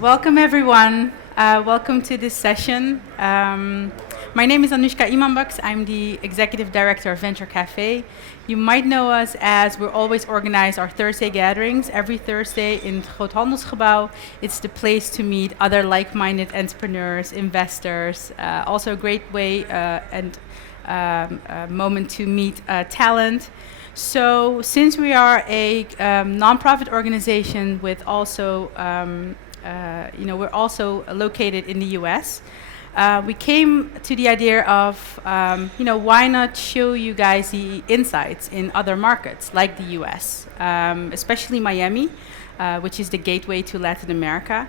Welcome, everyone. Welcome to this session. My name is Anushka Imanbaks. I'm the Executive Director of Venture Café. You might know us as we always organize our Thursday gatherings every Thursday in het Groothandelsgebouw. It's the place to meet other like-minded entrepreneurs, investors, also a great way and moment to meet talent. So since we are a nonprofit organization with also we're also located in the US. We came to the idea of, why not show you guys the insights in other markets like the US, especially Miami, which is the gateway to Latin America.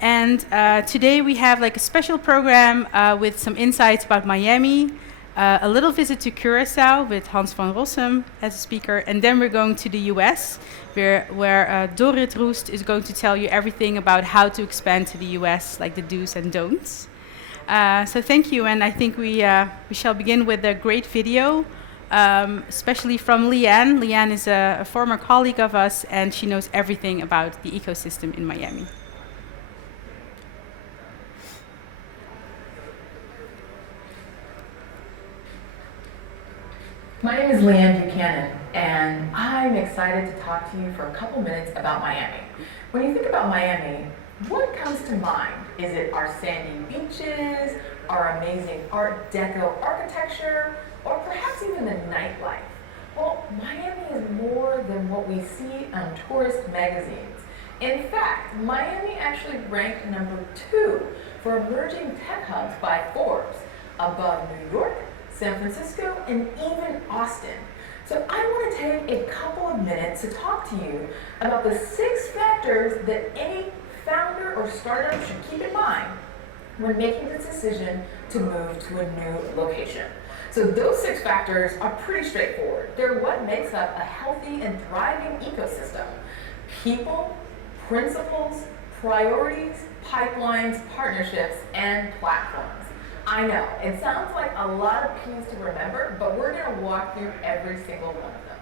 And today we have like a special program with some insights about Miami, a little visit to Curacao with Hans van Rossum as a speaker, and then we're going to the US, where Dorit Roest is going to tell you everything about how to expand to the US, like the do's and don'ts. So thank you, and I think we shall begin with a great video, especially from Leanne. Leanne is a former colleague of us, and she knows everything about the ecosystem in Miami. My name is Leanne Buchanan, and I'm excited to talk to you for a couple minutes about Miami. When you think about Miami, what comes to mind? Is it our sandy beaches, our amazing Art Deco architecture, or perhaps even the nightlife? Well, Miami is more than what we see on tourist magazines. In fact, Miami actually ranked number 2 for emerging tech hubs by Forbes, above New York, San Francisco, and even Austin. So I want to take a couple of minutes to talk to you about the 6 factors that any founder or startup should keep in mind when making the decision to move to a new location. So those 6 factors are pretty straightforward. They're what makes up a healthy and thriving ecosystem: people, principles, priorities, pipelines, partnerships, and platforms. I know, it sounds like a lot of P's to remember, but we're going to walk through every single one of them.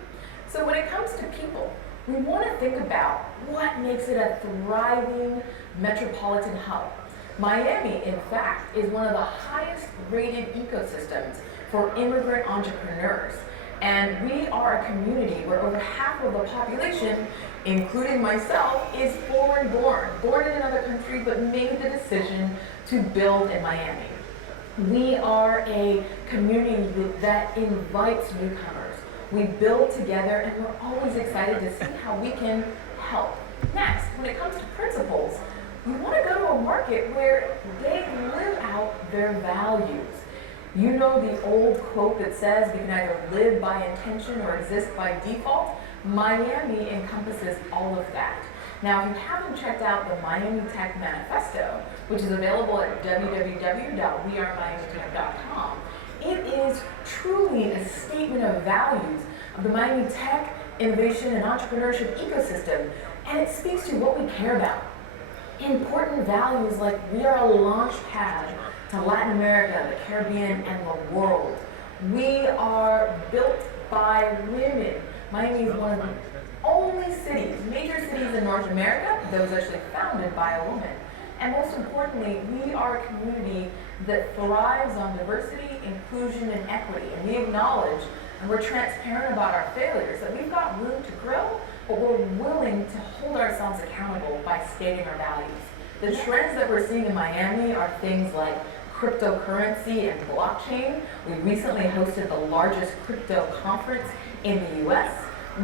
So when it comes to people, we want to think about what makes it a thriving metropolitan hub. Miami, in fact, is one of the highest rated ecosystems for immigrant entrepreneurs. And we are a community where over half of the population, including myself, is foreign-born, born in another country, but made the decision to build in Miami. We are a community that invites newcomers. We build together, and we're always excited to see how we can help. Next, when it comes to principles, we want to go to a market where they live out their values. You know the old quote that says we can either live by intention or exist by default? Miami encompasses all of that. Now, if you haven't checked out the Miami Tech Manifesto, which is available at www.wearemiamitech.com, it is truly a statement of values of the Miami tech, innovation, and entrepreneurship ecosystem, and it speaks to what we care about. Important values like we are a launch pad to Latin America, the Caribbean, and the world. We are built by women. Miami is one of the only cities, major cities in North America, that was actually founded by a woman. And most importantly, we are a community that thrives on diversity, inclusion, and equity. And we acknowledge and we're transparent about our failures, that we've got room to grow, but we're willing to hold ourselves accountable by stating our values. The trends that we're seeing in Miami are things like cryptocurrency and blockchain. We recently hosted the largest crypto conference in the US.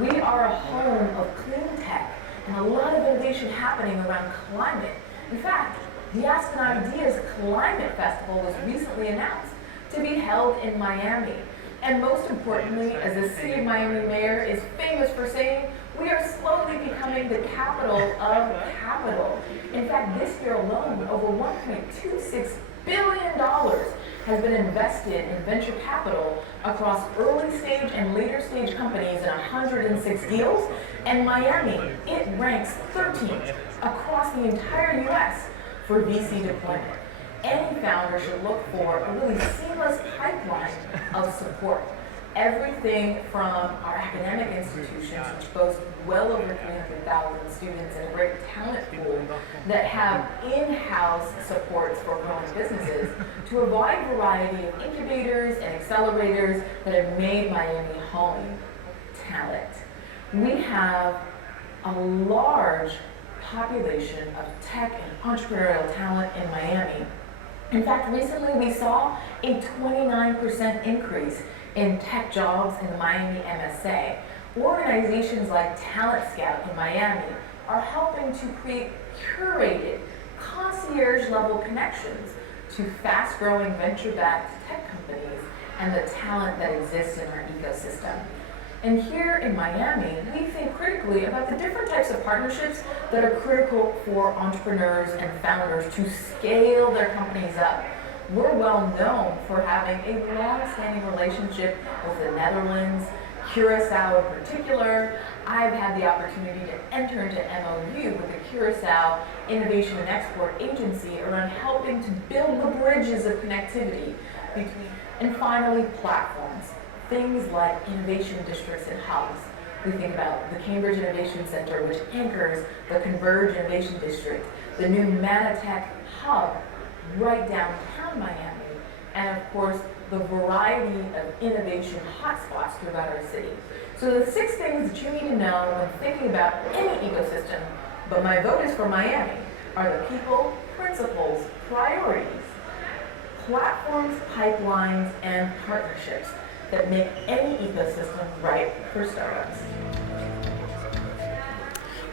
We are a home of clean tech and a lot of innovation happening around climate. In fact, the Aspen Ideas Climate Festival was recently announced to be held in Miami. And most importantly, as the City of Miami mayor is famous for saying, we are slowly becoming the capital of capital. In fact, this year alone, over $1.26 billion has been invested in venture capital across early stage and later stage companies in 106 deals. And Miami, it ranks 13th across the entire US for VC deployment. Any founder should look for a really seamless pipeline of support. everything from our academic institutions, which boast well over 300,000 students and a great talent pool that have in-house supports for growing businesses, to a wide variety of incubators and accelerators that have made Miami home talent. We have a large population of tech and entrepreneurial talent in Miami. In fact, recently we saw a 29% increase in tech jobs in the Miami MSA. Organizations like Talent Scout in Miami are helping to create curated, concierge-level connections to fast-growing venture-backed tech companies and the talent that exists in our ecosystem. And here in Miami, we think critically about the different types of partnerships that are critical for entrepreneurs and founders to scale their companies up. We're well known for having a long-standing relationship with the Netherlands, Curacao in particular. I've had the opportunity to enter into MOU with the Curacao Innovation and Export Agency around helping to build the bridges of connectivity between, and finally, platforms. Things like innovation districts and hubs. We think about the Cambridge Innovation Center, which anchors the Converge Innovation District, the new Manatech Hub right downtown Miami, and of course, the variety of innovation hotspots throughout our city. So the 6 things that you need to know when thinking about any ecosystem, but my vote is for Miami, are the people, principles, priorities, platforms, pipelines, and partnerships that make any ecosystem right for startups.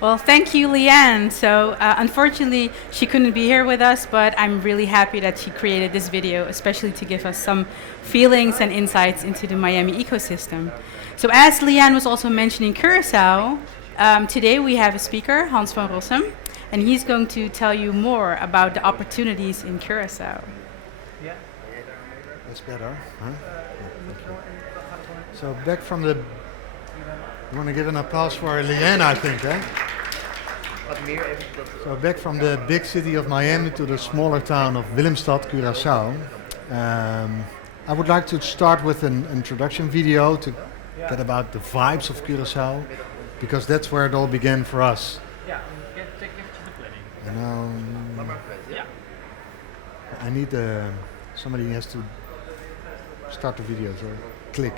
Well, thank you, Leanne. So unfortunately, she couldn't be here with us, but I'm really happy that she created this video, especially to give us some feelings and insights into the Miami ecosystem. So as Leanne was also mentioning Curacao, today we have a speaker, Hans van Rossum, and he's going to tell you more about the opportunities in Curacao. That's better, huh? So back from the, you want to give an applause for Leanne, I think, eh? So back from the big city of Miami to the smaller town of Willemstad, Curacao. I would like to start with an introduction video to get about the vibes of Curacao, because that's where it all began for us. And I need somebody has to start the video, so click.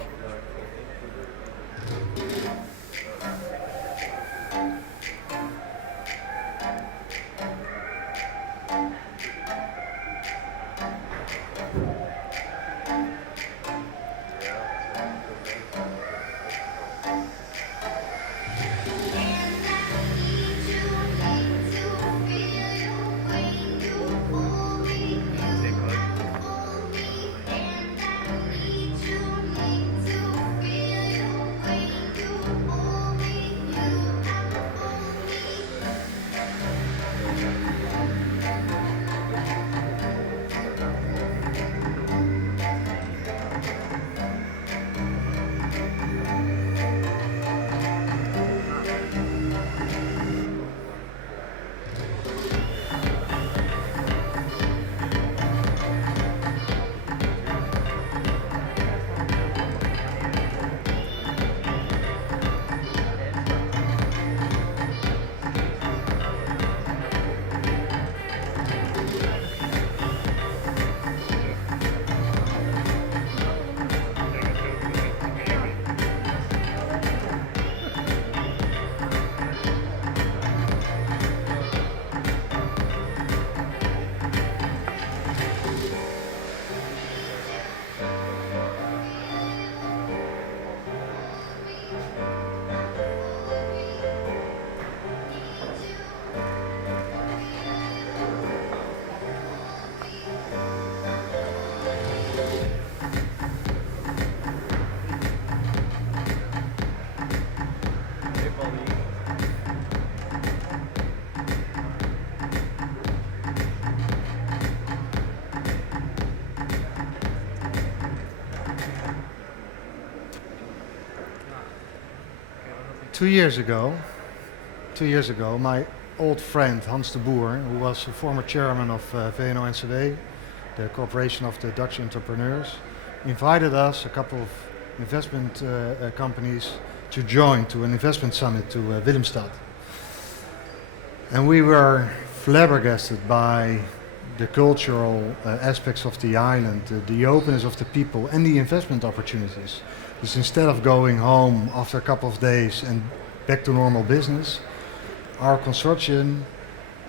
Two years ago, my old friend Hans de Boer, who was a former chairman of VNO-NCW, the Corporation of the Dutch Entrepreneurs, invited us a couple of investment companies to join to an investment summit to Willemstad. And we were flabbergasted by the cultural aspects of the island, the openness of the people and the investment opportunities. Because instead of going home after a couple of days and back to normal business, our consortium,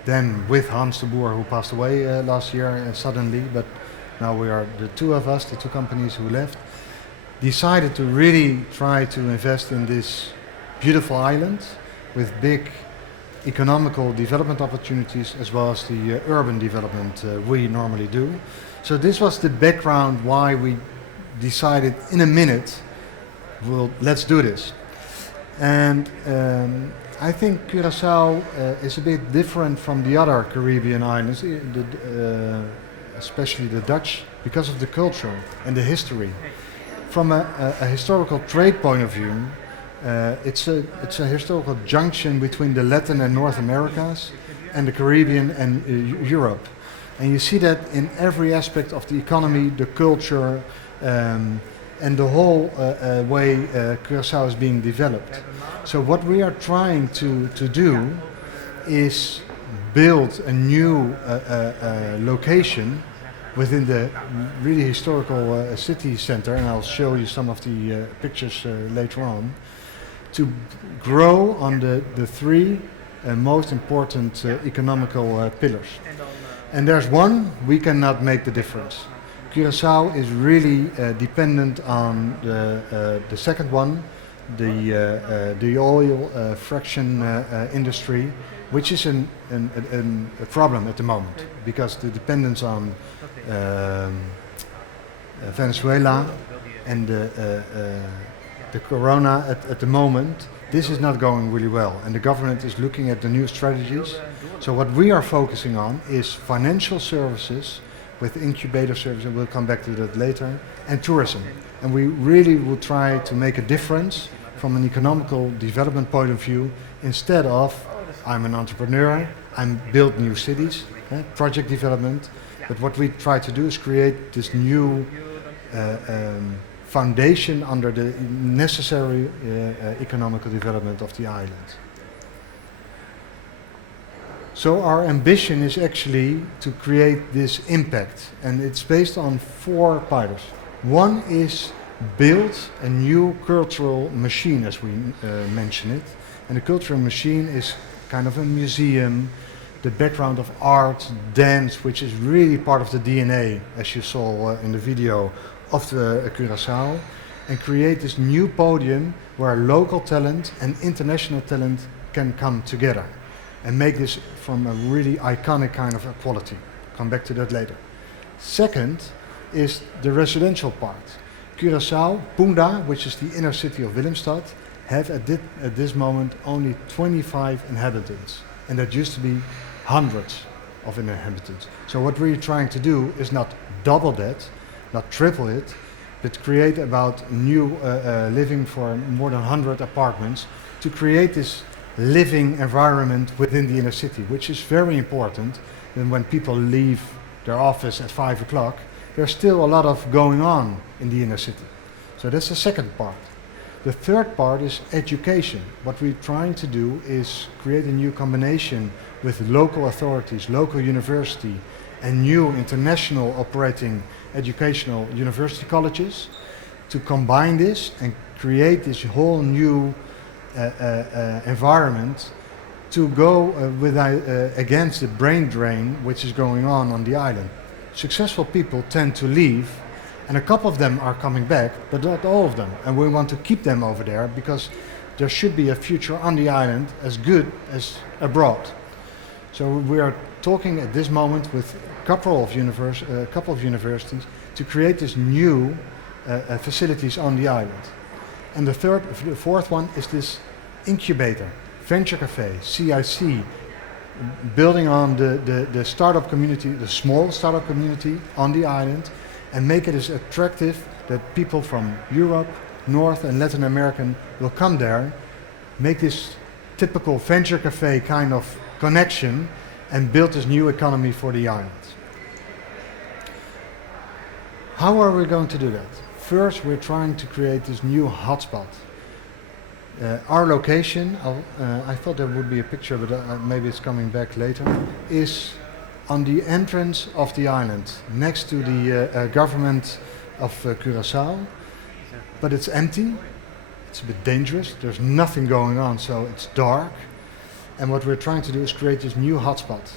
then with Hans de Boer, who passed away last year suddenly, but now we are the two of us, the two companies who left, decided to really try to invest in this beautiful island with big economical development opportunities as well as the urban development we normally do. So this was the background why we decided in a minute, well, let's do this. And I think Curacao is a bit different from the other Caribbean islands, especially the Dutch, because of the culture and the history. From a historical trade point of view, it's a historical junction between the Latin and North Americas and the Caribbean and Europe. And you see that in every aspect of the economy, the culture, and the whole way Curacao is being developed. So what we are trying to do is build a new location within the really historical city center, and I'll show you some of the pictures later on, to grow on the three most important economical pillars. And there's one, we cannot make the difference. Curacao is really dependent on the second one, the oil fraction industry, which is a problem at the moment because the dependence on Venezuela and the corona at the moment, this is not going really well, and the government is looking at the new strategies. So what we are focusing on is financial services with incubator services, and we'll come back to that later, and tourism. And we really will try to make a difference from an economical development point of view, instead of I'm an entrepreneur, I'm build new cities, project development. But what we try to do is create this new foundation under the necessary economical development of the island. So our ambition is actually to create this impact, and it's based on 4 pillars. One is build a new cultural machine, as we mention it, and the cultural machine is kind of a museum, the background of art, dance, which is really part of the DNA, as you saw in the video, of the Curacao, and create this new podium where local talent and international talent can come together and make this from a really iconic kind of a quality. Come back to that later. Second is the residential part. Curacao, Punda, which is the inner city of Willemstad, have at this moment only 25 inhabitants, and that used to be hundreds of inhabitants. So what we're trying to do is not double that, not triple it, but create about new living for more than 100 apartments to create this living environment within the inner city, which is very important. And when people leave their office at 5 o'clock, there's still a lot of going on in the inner city. So that's the second part. The third part is education. What we're trying to do is create a new combination with local authorities, local university, and new international operating educational university colleges to combine this and create this whole new environment to go against the brain drain which is going on the island. Successful people tend to leave, and a couple of them are coming back, but not all of them. And we want to keep them over there because there should be a future on the island as good as abroad. So we are talking at this moment with a couple of universities to create this new facilities on the island. And the fourth one is this incubator, Venture Café, CIC, building on the startup community, the small startup community on the island, and make it as attractive that people from Europe, North and Latin American will come there, make this typical Venture Café kind of connection, and build this new economy for the island. How are we going to do that? first we're trying to create this new hotspot. Our location, I thought there would be a picture, but maybe it's coming back later, is on the entrance of the island, next to the government of Curacao, but it's empty, it's a bit dangerous, there's nothing going on, so it's dark. And what we're trying to do is create this new hotspot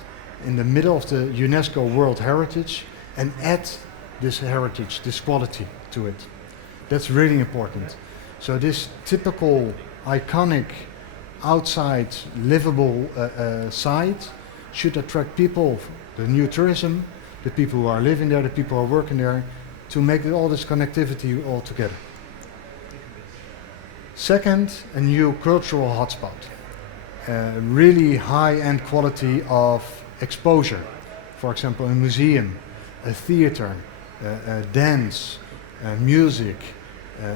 in the middle of the UNESCO World Heritage and add this heritage, this quality to it. That's really important. So this typical, iconic, outside, livable site should attract people, the new tourism, the people who are living there, the people who are working there, to make all this connectivity all together. Second, a new cultural hotspot. Really high-end quality of exposure. For example, a museum, a theater, dance, music,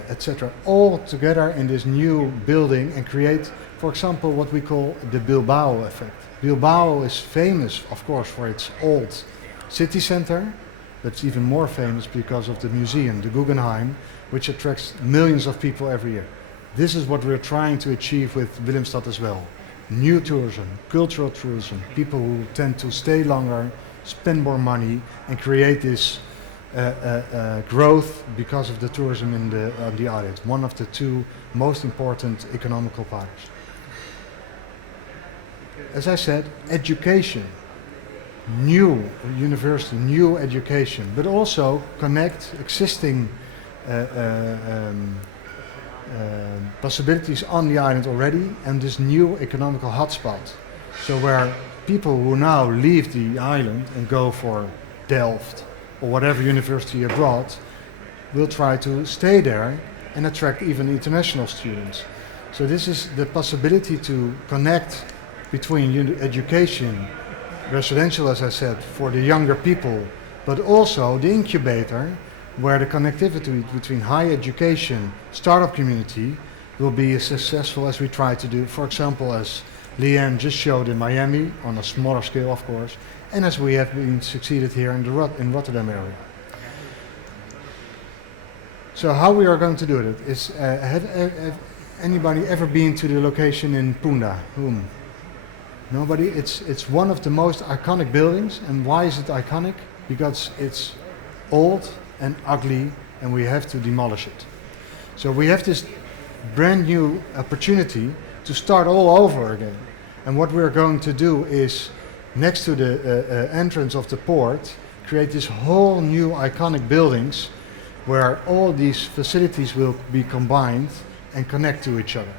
etc. All together in this new building and create, for example, what we call the Bilbao effect. Bilbao is famous, of course, for its old city center, but it's even more famous because of the museum, the Guggenheim, which attracts millions of people every year. This is what we're trying to achieve with Willemstad as well. New tourism, cultural tourism, people who tend to stay longer, spend more money, and create this growth because of the tourism in the island, one of the two most important economical partners. As I said, education, new university, new education, but also connect existing possibilities on the island already and this new economical hotspot. So where people who now leave the island and go for Delft or whatever university abroad will try to stay there and attract even international students. So this is the possibility to connect between education, residential as I said, for the younger people, but also the incubator where the connectivity between higher education, startup community will be as successful as we try to do, for example, as Leanne just showed in Miami, on a smaller scale of course, and as we have been succeeded here in the Rotterdam area. So how we are going to do it is, have anybody ever been to the location in Punda? Whom? Nobody? It's one of the most iconic buildings, and why is it iconic? Because it's old and ugly and we have to demolish it. So we have this brand new opportunity to start all over again. And what we're going to do is, next to the entrance of the port, create this whole new iconic buildings where all these facilities will be combined and connect to each other.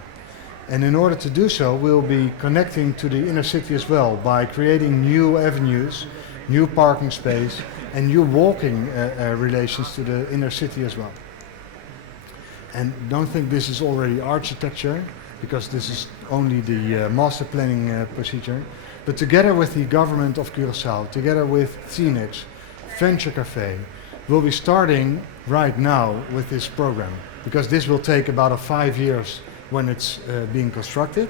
And in order to do so, we'll be connecting to the inner city as well by creating new avenues, new parking space, and new walking relations to the inner city as well. And don't think this is already architecture, because this is only the master planning procedure. But together with the government of Curacao, together with CNEX, Venture Café, we'll be starting right now with this program, because this will take about 5 years when it's being constructed.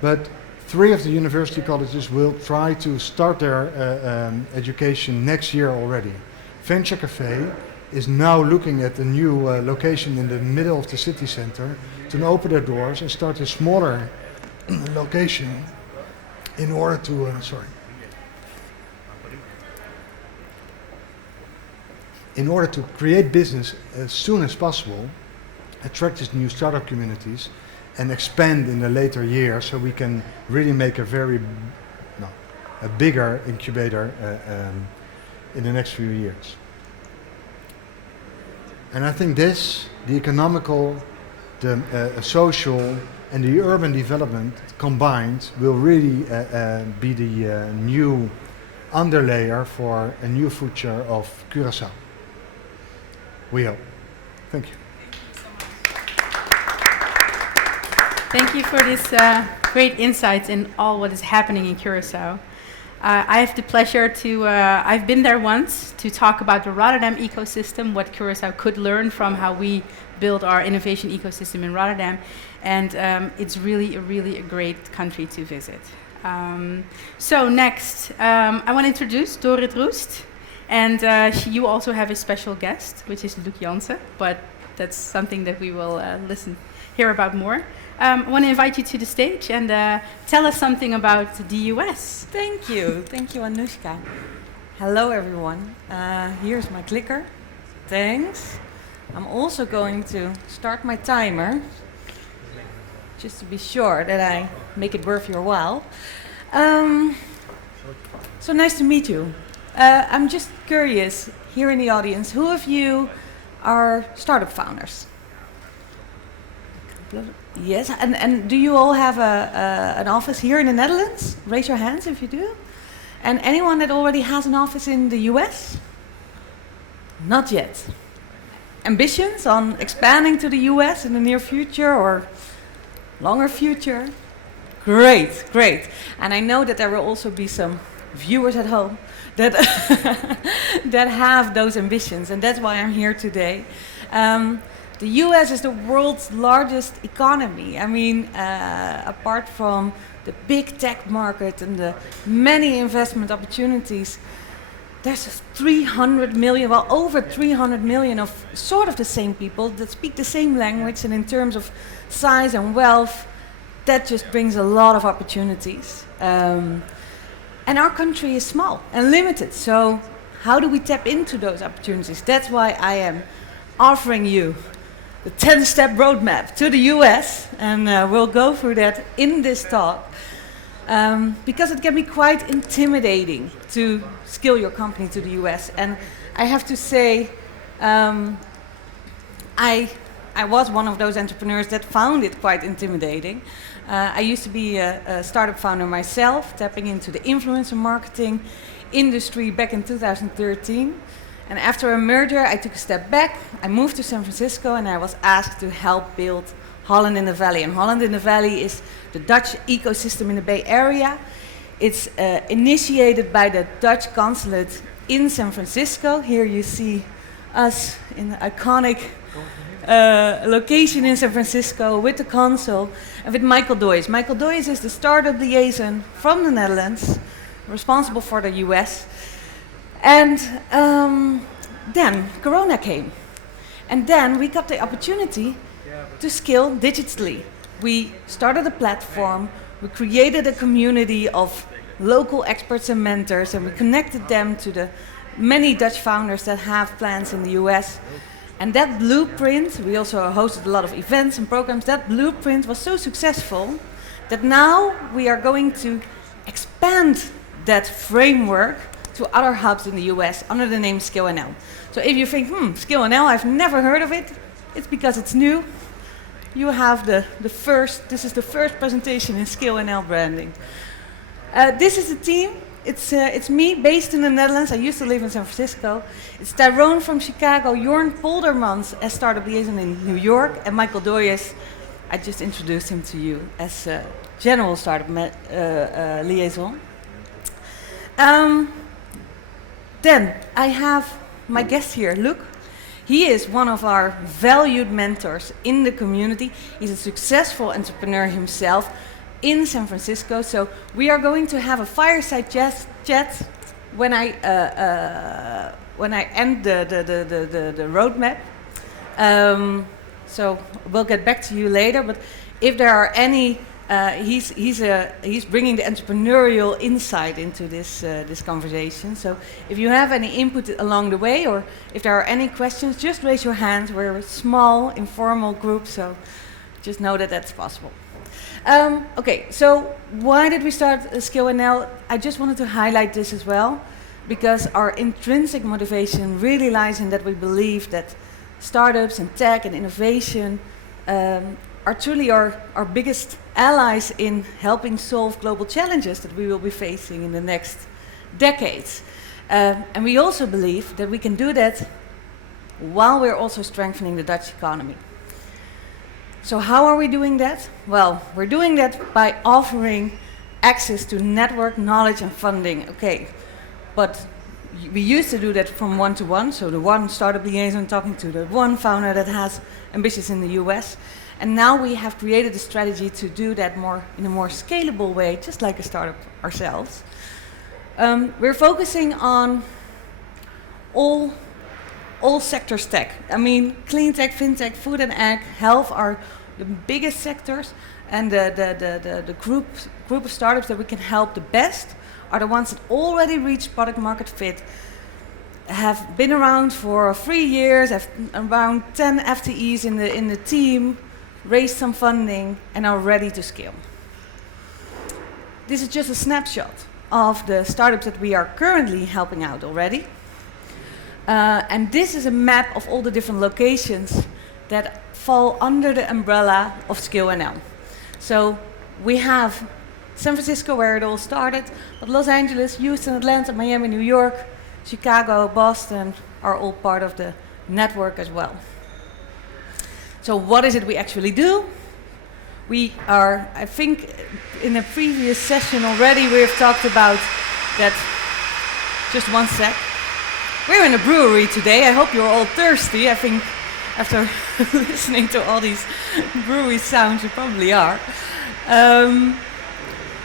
But 3 of the university colleges will try to start their education next year already. Venture Café is now looking at a new location in the middle of the city center to open their doors and start a smaller location in order to, in order to create business as soon as possible, attract these new startup communities, and expand in the later years, so we can really make a bigger incubator in the next few years. And I think this, the economical, the social, and the urban development combined will really be the new underlayer for a new future of Curacao. We hope. Thank you. Thank you for this great insights in all what is happening in Curacao. I have the pleasure to, I've been there once to talk about the Rotterdam ecosystem, what Curacao could learn from how we build our innovation ecosystem in Rotterdam. And it's really a great country to visit. So next, I want to introduce Dorit Roest. And you also have a special guest, which is Luc Jansen. But that's something that we will hear about more. I want to invite you to the stage and tell us something about the US. Thank you, Anushka. Hello, everyone. Here's my clicker. Thanks. I'm also going to start my timer, just to be sure that I make it worth your while. So nice to meet you. I'm just curious, here in the audience, who of you are startup founders? Yes, and do you all have an office here in the Netherlands? Raise your hands if you do. And anyone that already has an office in the US? Not yet. Ambitions on expanding to the US in the near future or longer future? Great, great. And I know that there will also be some viewers at home that that have those ambitions, and that's why I'm here today. The US is the world's largest economy. I mean, apart from the big tech market and the many investment opportunities, there's 300 million, well, over 300 million of sort of the same people that speak the same language, and in terms of size and wealth, that just brings a lot of opportunities. And our country is small and limited, so how do we tap into those opportunities? That's why I am offering you the 10-step roadmap to the US, and we'll go through that in this talk, because it can be quite intimidating to scale your company to the US. And I have to say, I was one of those entrepreneurs that found it quite intimidating. I used to be a startup founder myself, tapping into the influencer marketing industry back in 2013. And after a merger, I took a step back. I moved to San Francisco and I was asked to help build Holland in the Valley. And Holland in the Valley is the Dutch ecosystem in the Bay Area. It's initiated by the Dutch consulate in San Francisco. Here you see us in the iconic location in San Francisco with the consul and with Michael Doyes. Michael Doyes is the startup liaison from the Netherlands, responsible for the US. And then Corona came. And then we got the opportunity to scale digitally. We started a platform, we created a community of local experts and mentors, and we connected them to the many Dutch founders that have plans in the US. And that blueprint, we also hosted a lot of events and programs, that blueprint was so successful that now we are going to expand that framework to other hubs in the US under the name ScaleNL. So if you think, ScaleNL, I've never heard of it, it's because it's new. You have this is the first presentation in ScaleNL branding. This is the team. It's me, based in the Netherlands. I used to live in San Francisco. It's Tyrone from Chicago, Jorn Poldermans as startup liaison in New York, and Michael Doyes, I just introduced him to you as general startup liaison. Then I have my guest here, Luc. He is one of our valued mentors in the community. He's a successful entrepreneur himself in San Francisco. So we are going to have a fireside chat when I end the roadmap. So we'll get back to you later. But if there are any, he's bringing the entrepreneurial insight into this conversation. So if you have any input along the way, or if there are any questions, just raise your hand. We're a small, informal group, so just know that that's possible. Okay, so why did we start ScaleNL? I just wanted to highlight this as well, because our intrinsic motivation really lies in that we believe that startups and tech and innovation are truly our biggest allies in helping solve global challenges that we will be facing in the next decades. And we also believe that we can do that while we're also strengthening the Dutch economy. So how are we doing that? Well, we're doing that by offering access to network, knowledge and funding. Okay, but we used to do that from one to one, so the one startup liaison talking to the one founder that has ambitions in the US. And now we have created a strategy to do that in a more scalable way, just like a startup ourselves. We're focusing on all all sectors tech. I mean, clean tech, fintech, food and ag, health are the biggest sectors, and the group of startups that we can help the best are the ones that already reached product market fit, have been around for 3 years, have around 10 FTEs in the team, raised some funding, and are ready to scale. This is just a snapshot of the startups that we are currently helping out already. And this is a map of all the different locations that fall under the umbrella of Scale NL. So we have San Francisco, where it all started, but Los Angeles, Houston, Atlanta, Miami, New York, Chicago, Boston are all part of the network as well. So what is it we actually do? We are, I think in a previous session already we've talked about that. Just one sec. We're in a brewery today. I hope you're all thirsty. I think after listening to all these brewery sounds, you probably are.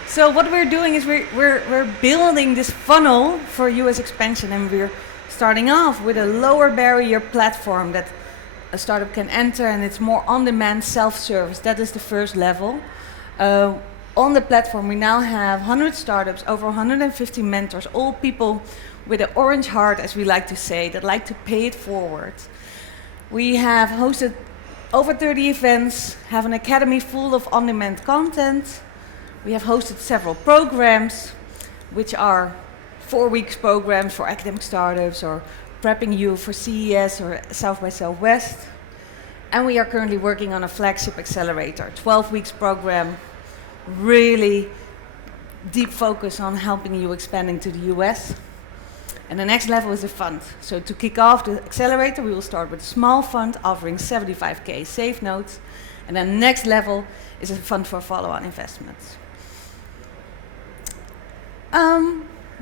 So what we're doing is we're building this funnel for US expansion, and we're starting off with a lower barrier platform that a startup can enter, and it's more on-demand self-service. That is the first level. On the platform, we now have 100 startups, over 150 mentors, all people with an orange heart, as we like to say, that like to pay it forward. We have hosted over 30 events, have an academy full of on-demand content. We have hosted several programs, which are 4 weeks programs for academic startups or prepping you for CES or South by Southwest. And we are currently working on a flagship accelerator, 12 weeks program, really deep focus on helping you expanding to the US. And the next level is a fund. So to kick off the accelerator, we will start with a small fund offering 75K safe notes. And then the next level is a fund for follow-on investments.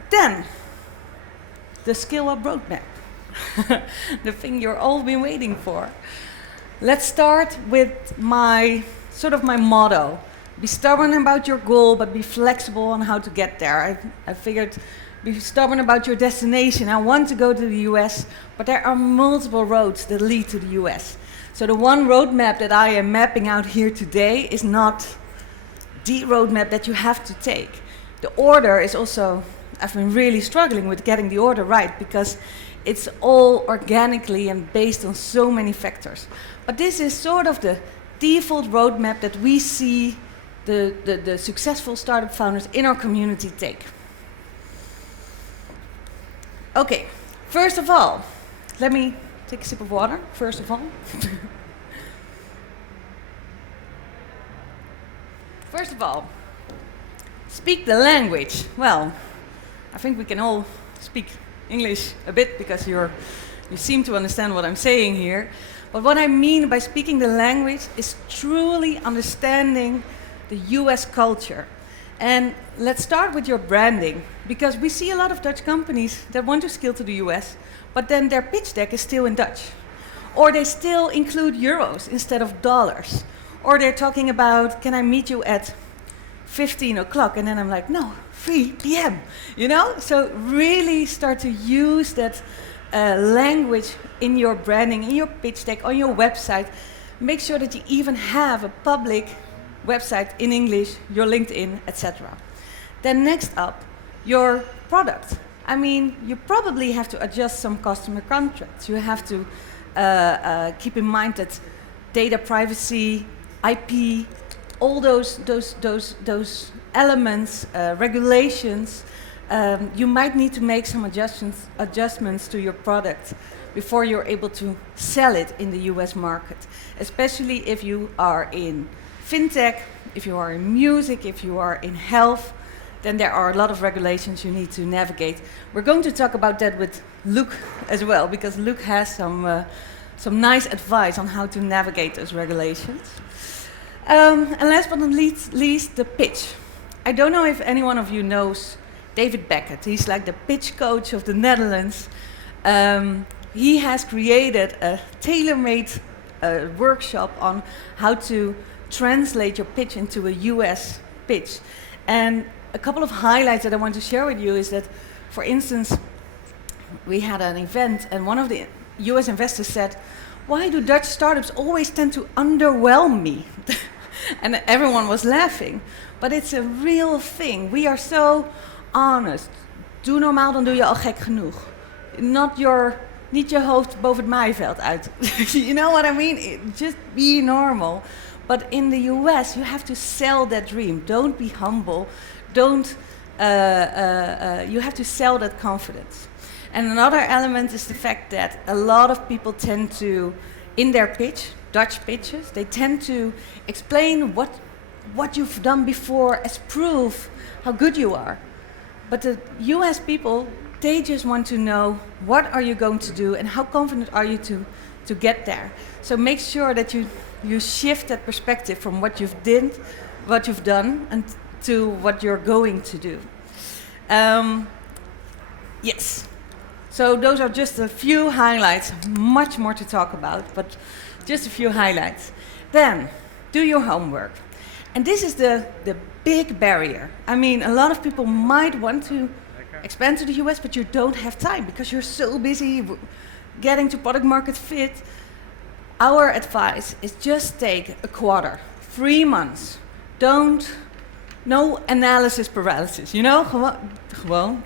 Then, the Scale Up roadmap. The thing you're all been waiting for. Let's start with my motto. Be stubborn about your goal, but be flexible on how to get there. I figured, be stubborn about your destination. I want to go to the US, but there are multiple roads that lead to the US. So the one roadmap that I am mapping out here today is not the roadmap that you have to take. The order is also, I've been really struggling with getting the order right, because it's all organically and based on so many factors. But this is sort of the default roadmap that we see the successful startup founders in our community take. Okay, first of all, let me take a sip of water, first of all. First of all, speak the language. Well, I think we can all speak English a bit because you seem to understand what I'm saying here. But what I mean by speaking the language is truly understanding the US culture. And let's start with your branding, because we see a lot of Dutch companies that want to scale to the US, but then their pitch deck is still in Dutch. Or they still include euros instead of dollars. Or they're talking about, can I meet you at 15 o'clock? And then I'm like, no, 3 p.m., you know? So really start to use that language in your branding, in your pitch deck, on your website. Make sure that you even have a public website in English, your LinkedIn, etc. Then next up, your product. I mean, you probably have to adjust some customer contracts. You have to keep in mind that data privacy, IP, all those elements, regulations, you might need to make some adjustments to your product before you're able to sell it in the US market, especially if you are in fintech, if you are in music, if you are in health, then there are a lot of regulations you need to navigate. We're going to talk about that with Luc as well, because Luc has some nice advice on how to navigate those regulations. And last but not least, the pitch. I don't know if any one of you knows David Beckett. He's like the pitch coach of the Netherlands. He has created a tailor-made workshop on how to translate your pitch into a US pitch. And a couple of highlights that I want to share with you is that, for instance, we had an event, and one of the US investors said, why do Dutch startups always tend to underwhelm me? And everyone was laughing. But it's a real thing. We are so honest. Doe normaal, dan doe je al gek genoeg. Niet je hoofd boven het maaiveld uit. You know what I mean? Just be normal. But in the US, you have to sell that dream. Don't be humble. You have to sell that confidence. And another element is the fact that a lot of people tend to, in their pitch, Dutch pitches, they tend to explain what you've done before as proof how good you are. But the US people, they just want to know what are you going to do and how confident are you to get there. So make sure that you shift that perspective from what you've done and to what you're going to do. Yes. So those are just a few highlights, much more to talk about, but just a few highlights. Then, do your homework. And this is the big barrier. I mean, a lot of people might want to expand to the US, but you don't have time because you're so busy getting to product market fit. Our advice is just take a quarter, 3 months. No analysis paralysis, you know? Gewoon.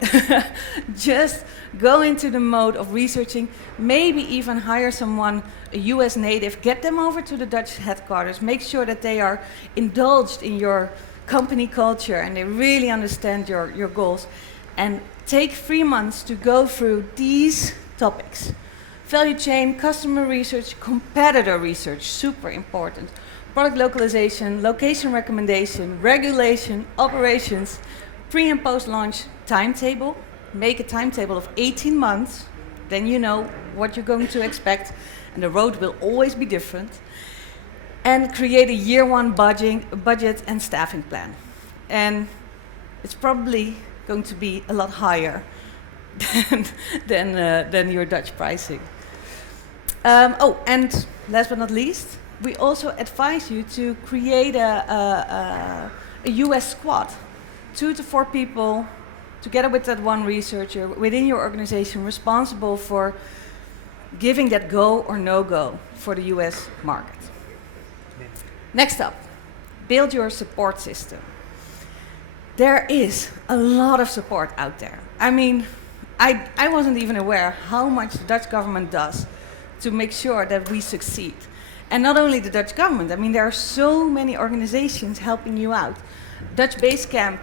Just go into the mode of researching, maybe even hire someone, a US native, get them over to the Dutch headquarters, make sure that they are indulged in your company culture and they really understand your goals. And take 3 months to go through these topics. Value chain, customer research, competitor research, super important. Product localization, location recommendation, regulation, operations, pre and post launch timetable. Make a timetable of 18 months, then you know what you're going to expect, and the road will always be different. And create a year one budget and staffing plan. And it's probably going to be a lot higher than your Dutch pricing. And last but not least, we also advise you to create a US squad, 2 to 4 people, together with that one researcher within your organization responsible for giving that go or no go for the US market. Next up, build your support system. There is a lot of support out there. I mean, I wasn't even aware how much the Dutch government does to make sure that we succeed. And not only the Dutch government, I mean, there are so many organizations helping you out. Dutch Basecamp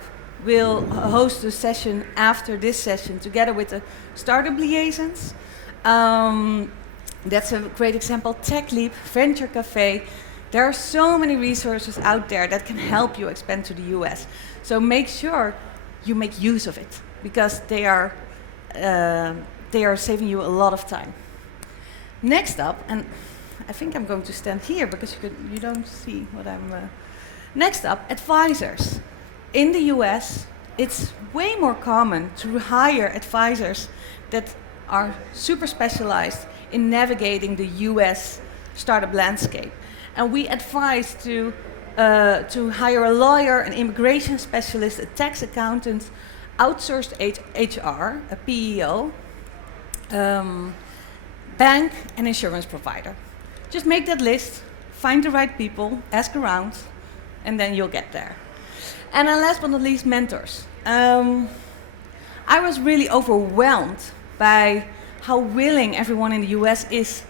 will host a session after this session together with the startup liaisons. That's a great example. TechLeap, Venture Café. There are so many resources out there that can help you expand to the US. So make sure you make use of it because they are saving you a lot of time. Next up, and I think I'm going to stand here because you don't see what I'm... Next up, advisors. In the US, it's way more common to hire advisors that are super specialized in navigating the US startup landscape. And we advise to hire a lawyer, an immigration specialist, a tax accountant, outsourced HR, a PEO, bank, and insurance provider. Just make that list, find the right people, ask around, and then you'll get there. And then last but not least, mentors. I was really overwhelmed by how willing everyone in the US is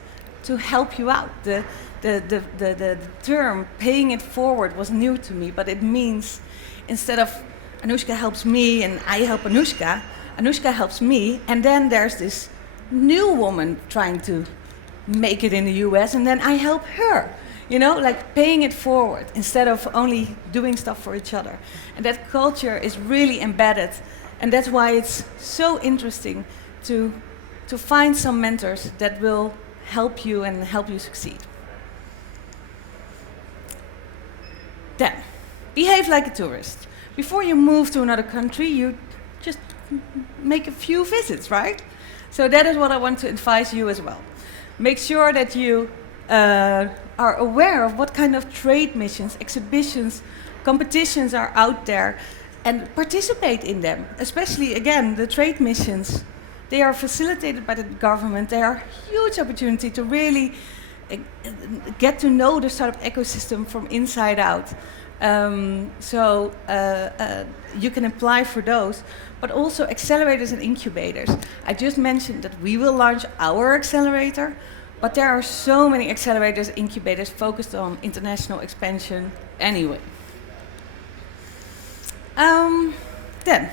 to help you out. The term paying it forward was new to me, but it means instead of Anushka helps me and I help Anushka, Anushka helps me, and then there's this new woman trying to make it in the US, and then I help her. You know, like paying it forward instead of only doing stuff for each other. And that culture is really embedded, and that's why it's so interesting to find some mentors that will help you and help you succeed. Then, behave like a tourist. Before you move to another country, you just make a few visits, right? So that is what I want to advise you as well. Make sure that you are aware of what kind of trade missions, exhibitions, competitions are out there and participate in them. Especially, again, the trade missions. They are facilitated by the government. They are a huge opportunity to really get to know the startup ecosystem from inside out. You can apply for those, but also accelerators and incubators. I just mentioned that we will launch our accelerator, but there are so many accelerators, incubators focused on international expansion anyway. Then,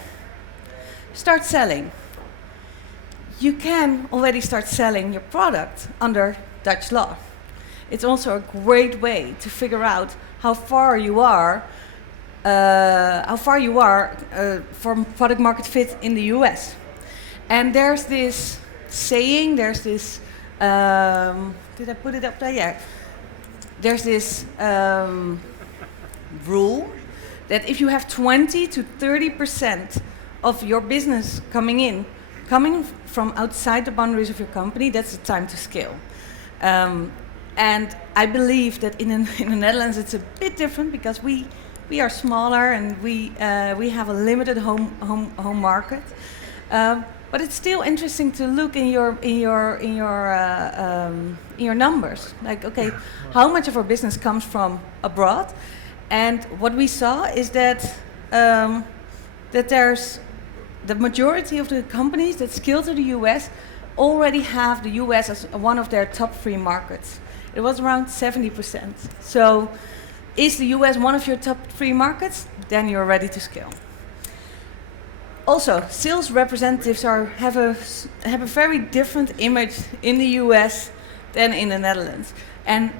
start selling. You can already start selling your product under Dutch law. It's also a great way to figure out how far you are from product market fit in the US. And there's this saying, there's this, did I put it up there? Yeah. There's this rule that if you have 20 to 30% of your business coming from outside the boundaries of your company, that's the time to scale. And I believe that in the Netherlands it's a bit different because we are smaller and we have a limited home market. But it's still interesting to look in your numbers. Like, okay, how much of our business comes from abroad? And what we saw is that there's the majority of the companies that scale to the US already have the US as one of their top 3 markets. It was around 70%. So is the US one of your top 3 markets? Then you're ready to scale. Also, sales representatives have a very different image in the US than in the Netherlands. And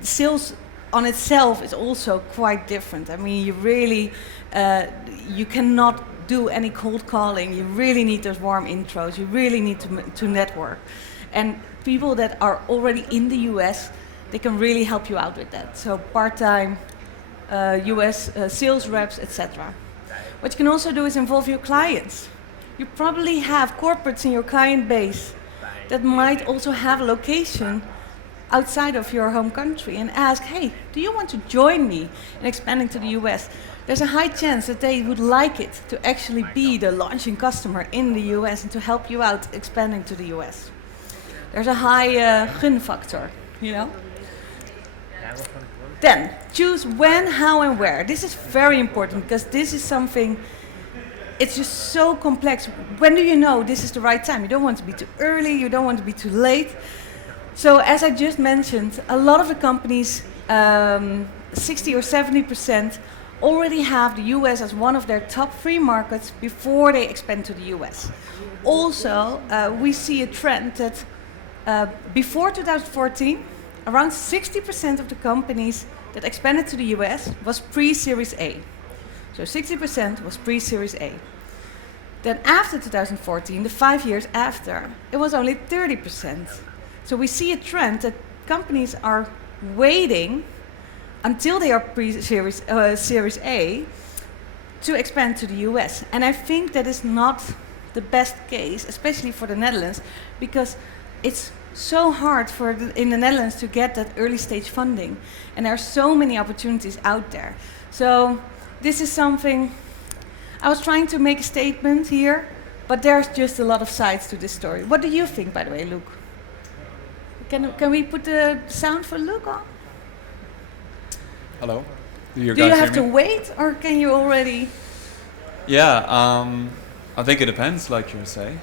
sales on itself is also quite different. I mean, you cannot do any cold calling. You really need those warm intros. You really need to network. And people that are already in the US, they can really help you out with that. So part-time US sales reps, etc. What you can also do is involve your clients. You probably have corporates in your client base that might also have a location outside of your home country and ask, hey, do you want to join me in expanding to the US? There's a high chance that they would like it to actually be the launching customer in the US and to help you out expanding to the US. There's a high gun factor, you know? Then, choose when, how, and where. This is very important because this is something, it's just so complex. When do you know this is the right time? You don't want to be too early, you don't want to be too late. So as I just mentioned, a lot of the companies, 60 or 70%, already have the US as one of their top 3 markets before they expand to the US. Also, we see a trend that before 2014, around 60% of the companies that expanded to the US was pre-Series A. So 60% was pre-Series A. Then after 2014, the 5 years after, it was only 30%. So we see a trend that companies are waiting until they are pre-Series Series A to expand to the US. And I think that is not the best case, especially for the Netherlands, because it's so hard in the Netherlands to get that early stage funding. And there are so many opportunities out there. So this is something, I was trying to make a statement here, but there's just a lot of sides to this story. What do you think, by the way, Luke? Can we put the sound for Luke on? Hello. Do you have to wait, or can you already? Yeah, I think it depends, like you're saying.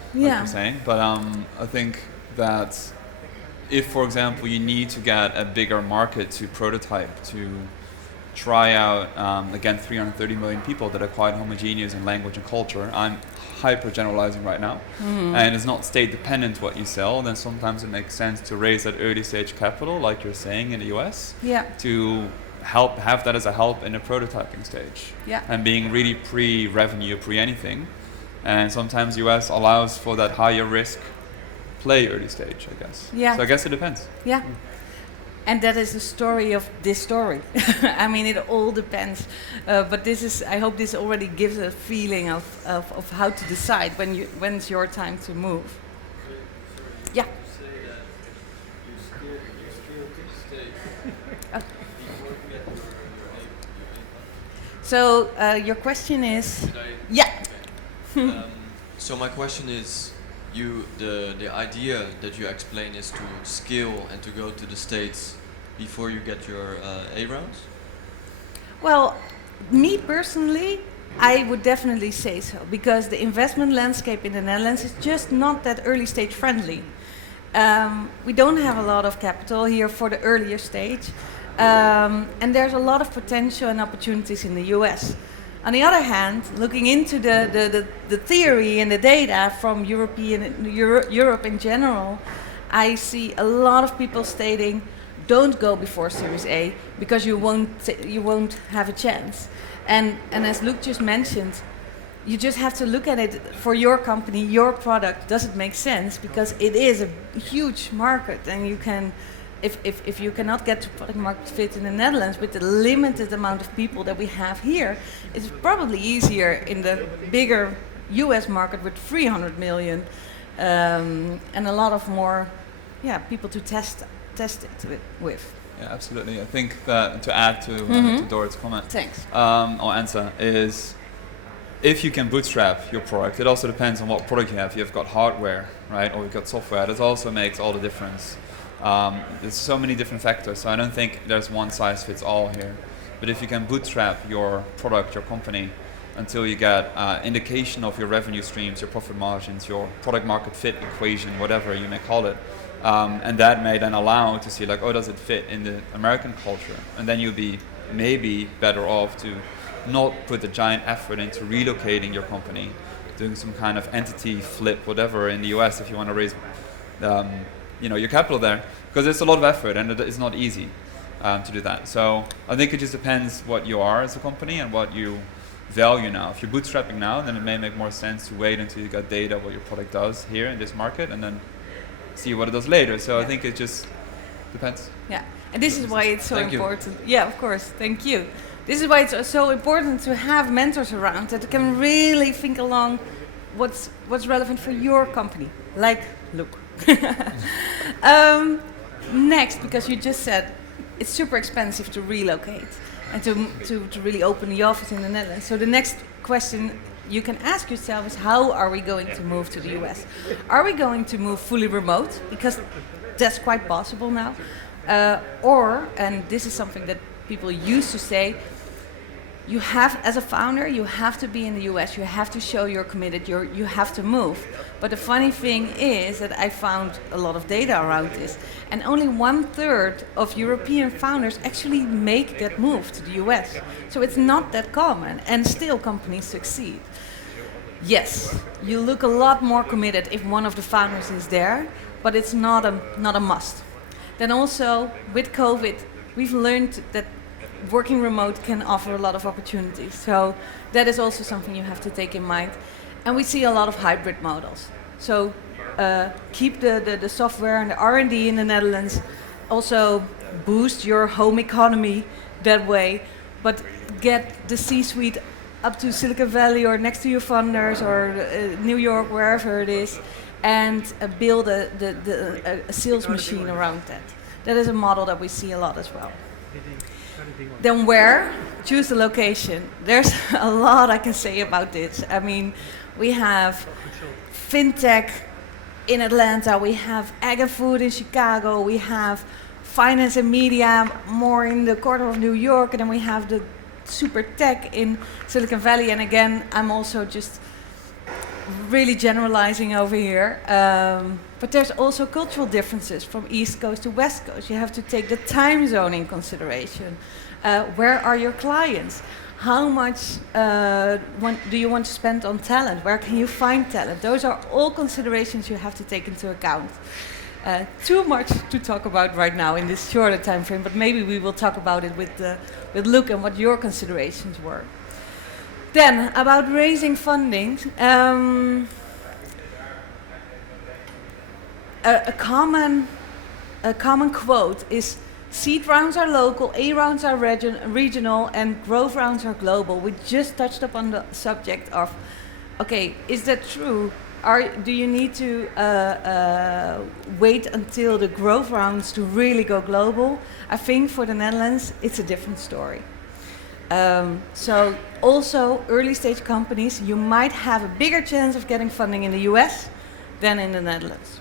But I think that if, for example, you need to get a bigger market to prototype, to try out, again, 330 million people that are quite homogeneous in language and culture. I'm hyper generalizing right now. And it's not state dependent what you sell, then sometimes it makes sense to raise that early stage capital, like you're saying in the US, to have that as a help in the prototyping stage. And being really pre-revenue, pre-anything. And sometimes US allows for that higher risk play early stage, I guess. So I guess it depends. And that is the story of this story. I mean, it all depends. But I hope this already gives a feeling of how to decide when it's your time to move. Yeah. So your question is, So my question is, the idea that you explain is to scale and to go to the States before you get your A rounds? Well, me personally, I would definitely say so, because the investment landscape in the Netherlands is just not that early stage friendly. We don't have a lot of capital here for the earlier stage, and there's a lot of potential and opportunities in the US. On the other hand, looking into the theory and the data from Europe in general, I see a lot of people stating, don't go before Series A because you won't have a chance. And as Luke just mentioned, you just have to look at it for your company, your product. Does it make sense? Because it is a huge market, and you can, if you cannot get to product market fit in the Netherlands with the limited amount of people that we have here, it's probably easier in the bigger US market with 300 million and a lot of more people to test it with. Yeah, absolutely. I think that to add to Dorot's comment, Thanks. or answer is, if you can bootstrap your product, it also depends on what product you have. You've got hardware, right, or you've got software. That also makes all the difference. There's so many different factors, so I don't think there's one size fits all here. But if you can bootstrap your product, your company, until you get indication of your revenue streams, your profit margins, your product market fit equation, whatever you may call it, and that may then allow to see like, oh, does it fit in the American culture? And then you'll be maybe better off to not put a giant effort into relocating your company, doing some kind of entity flip, whatever, in the US if you want to raise your capital there, because it's a lot of effort and it's not easy to do that. So I think it just depends what you are as a company and what you value now. If you're bootstrapping now, then it may make more sense to wait until you got data what your product does here in this market and then see what it does later. So I think it just depends. Yeah, and this is why it's so Thank you. important. Yeah, of course, thank you. This is why it's so important to have mentors around that can really think along what's relevant for your company, like Luke. Next, because you just said it's super expensive to relocate and to really open the office in the Netherlands. So the next question you can ask yourself is, how are we going to move to the US? Are we going to move fully remote? Because that's quite possible now. Or, and this is something that people used to say, you have, as a founder, you have to be in the US, you have to show you're committed, you have to move. But the funny thing is that I found a lot of data around this, and only 1/3 of European founders actually make that move to the US. So it's not that common, and still companies succeed. Yes, you look a lot more committed if one of the founders is there, but it's not a must. Then also, with COVID, we've learned that working remote can offer a lot of opportunities. So that is also something you have to take in mind. And we see a lot of hybrid models. So keep the software and the R&D in the Netherlands. Also boost your home economy that way. But get the C-suite up to Silicon Valley or next to your funders or New York, wherever it is. And build a sales machine around that. That is a model that we see a lot as well. Then where? Choose the location. There's a lot I can say about this. I mean, we have fintech in Atlanta, we have ag and food in Chicago, we have finance and media more in the corner of New York, and then we have the super tech in Silicon Valley. And again, I'm also just really generalizing over here. But there's also cultural differences from East Coast to West Coast. You have to take the time zone in consideration. Where are your clients? How much do you want to spend on talent? Where can you find talent? Those are all considerations you have to take into account. Too much to talk about right now in this shorter time frame, but maybe we will talk about it with Luke and what your considerations were. Then, about raising funding, a common quote is, seed rounds are local, A rounds are regional, and growth rounds are global. We just touched upon the subject of, okay, is that true? Do you need to wait until the growth rounds to really go global? I think for the Netherlands, it's a different story. So also early stage companies, you might have a bigger chance of getting funding in the US than in the Netherlands.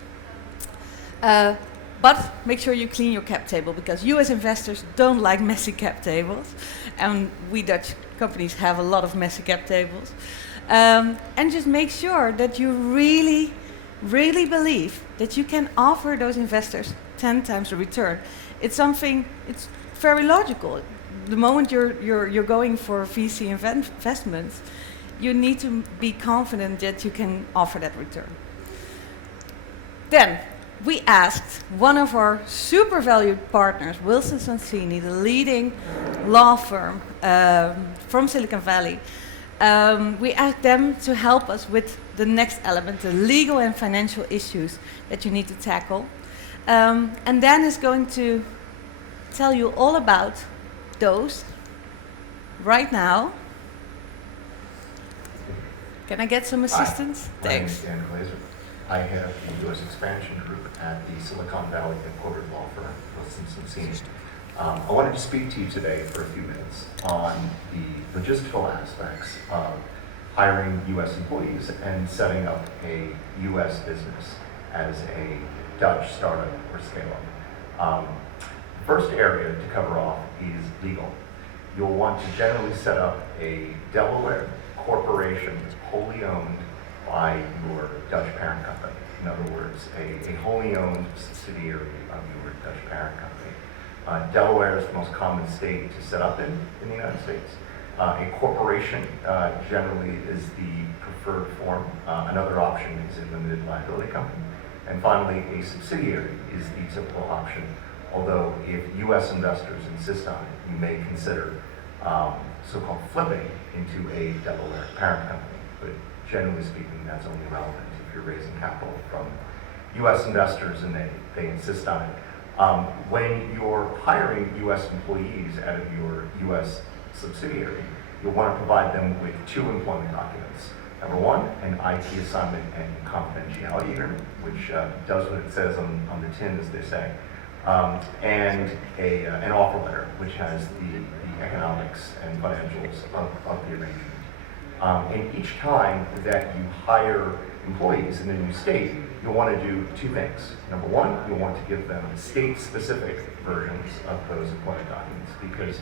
But make sure you clean your cap table, because US investors don't like messy cap tables. And we Dutch companies have a lot of messy cap tables. And just make sure that you really, really believe that you can offer those investors 10 times the return. It's something, it's very logical. The moment you're going for VC investments, you need to be confident that you can offer that return. Then we asked one of our super valued partners, Wilson Sonsini, the leading law firm from Silicon Valley. We asked them to help us with the next element, the legal and financial issues that you need to tackle. And Dan is going to tell you all about those right now. Can I get some assistance? Hi, Thanks. my name is Dan Glazer. I head the U.S. expansion group at the Silicon Valley headquartered law firm, Wilson Sonsini. I wanted to speak to you today for a few minutes on the logistical aspects of hiring U.S. employees and setting up a U.S. business as a Dutch startup or scale-up. The first area to cover off is legal. You'll want to generally set up a Delaware corporation wholly owned by your Dutch parent company. In other words, a wholly owned subsidiary of your Dutch parent company. Delaware is the most common state to set up in the United States. A corporation generally is the preferred form. Another option is a limited liability company. And finally, a subsidiary is the typical option, although if U.S. investors insist on it, you may consider so-called flipping into a Delaware parent company. But generally speaking, that's only relevant if you're raising capital from U.S. investors and they insist on it. When you're hiring U.S. employees out of your U.S. subsidiary, you'll want to provide them with two employment documents. Number one, an IT assignment and confidentiality agreement, which does what it says on the tin, as they say, and an offer letter, which has the economics and financials of the arrangement. And each time that you hire employees in a new state, you'll want to do two things. Number one, you'll want to give them state-specific versions of those employment documents, because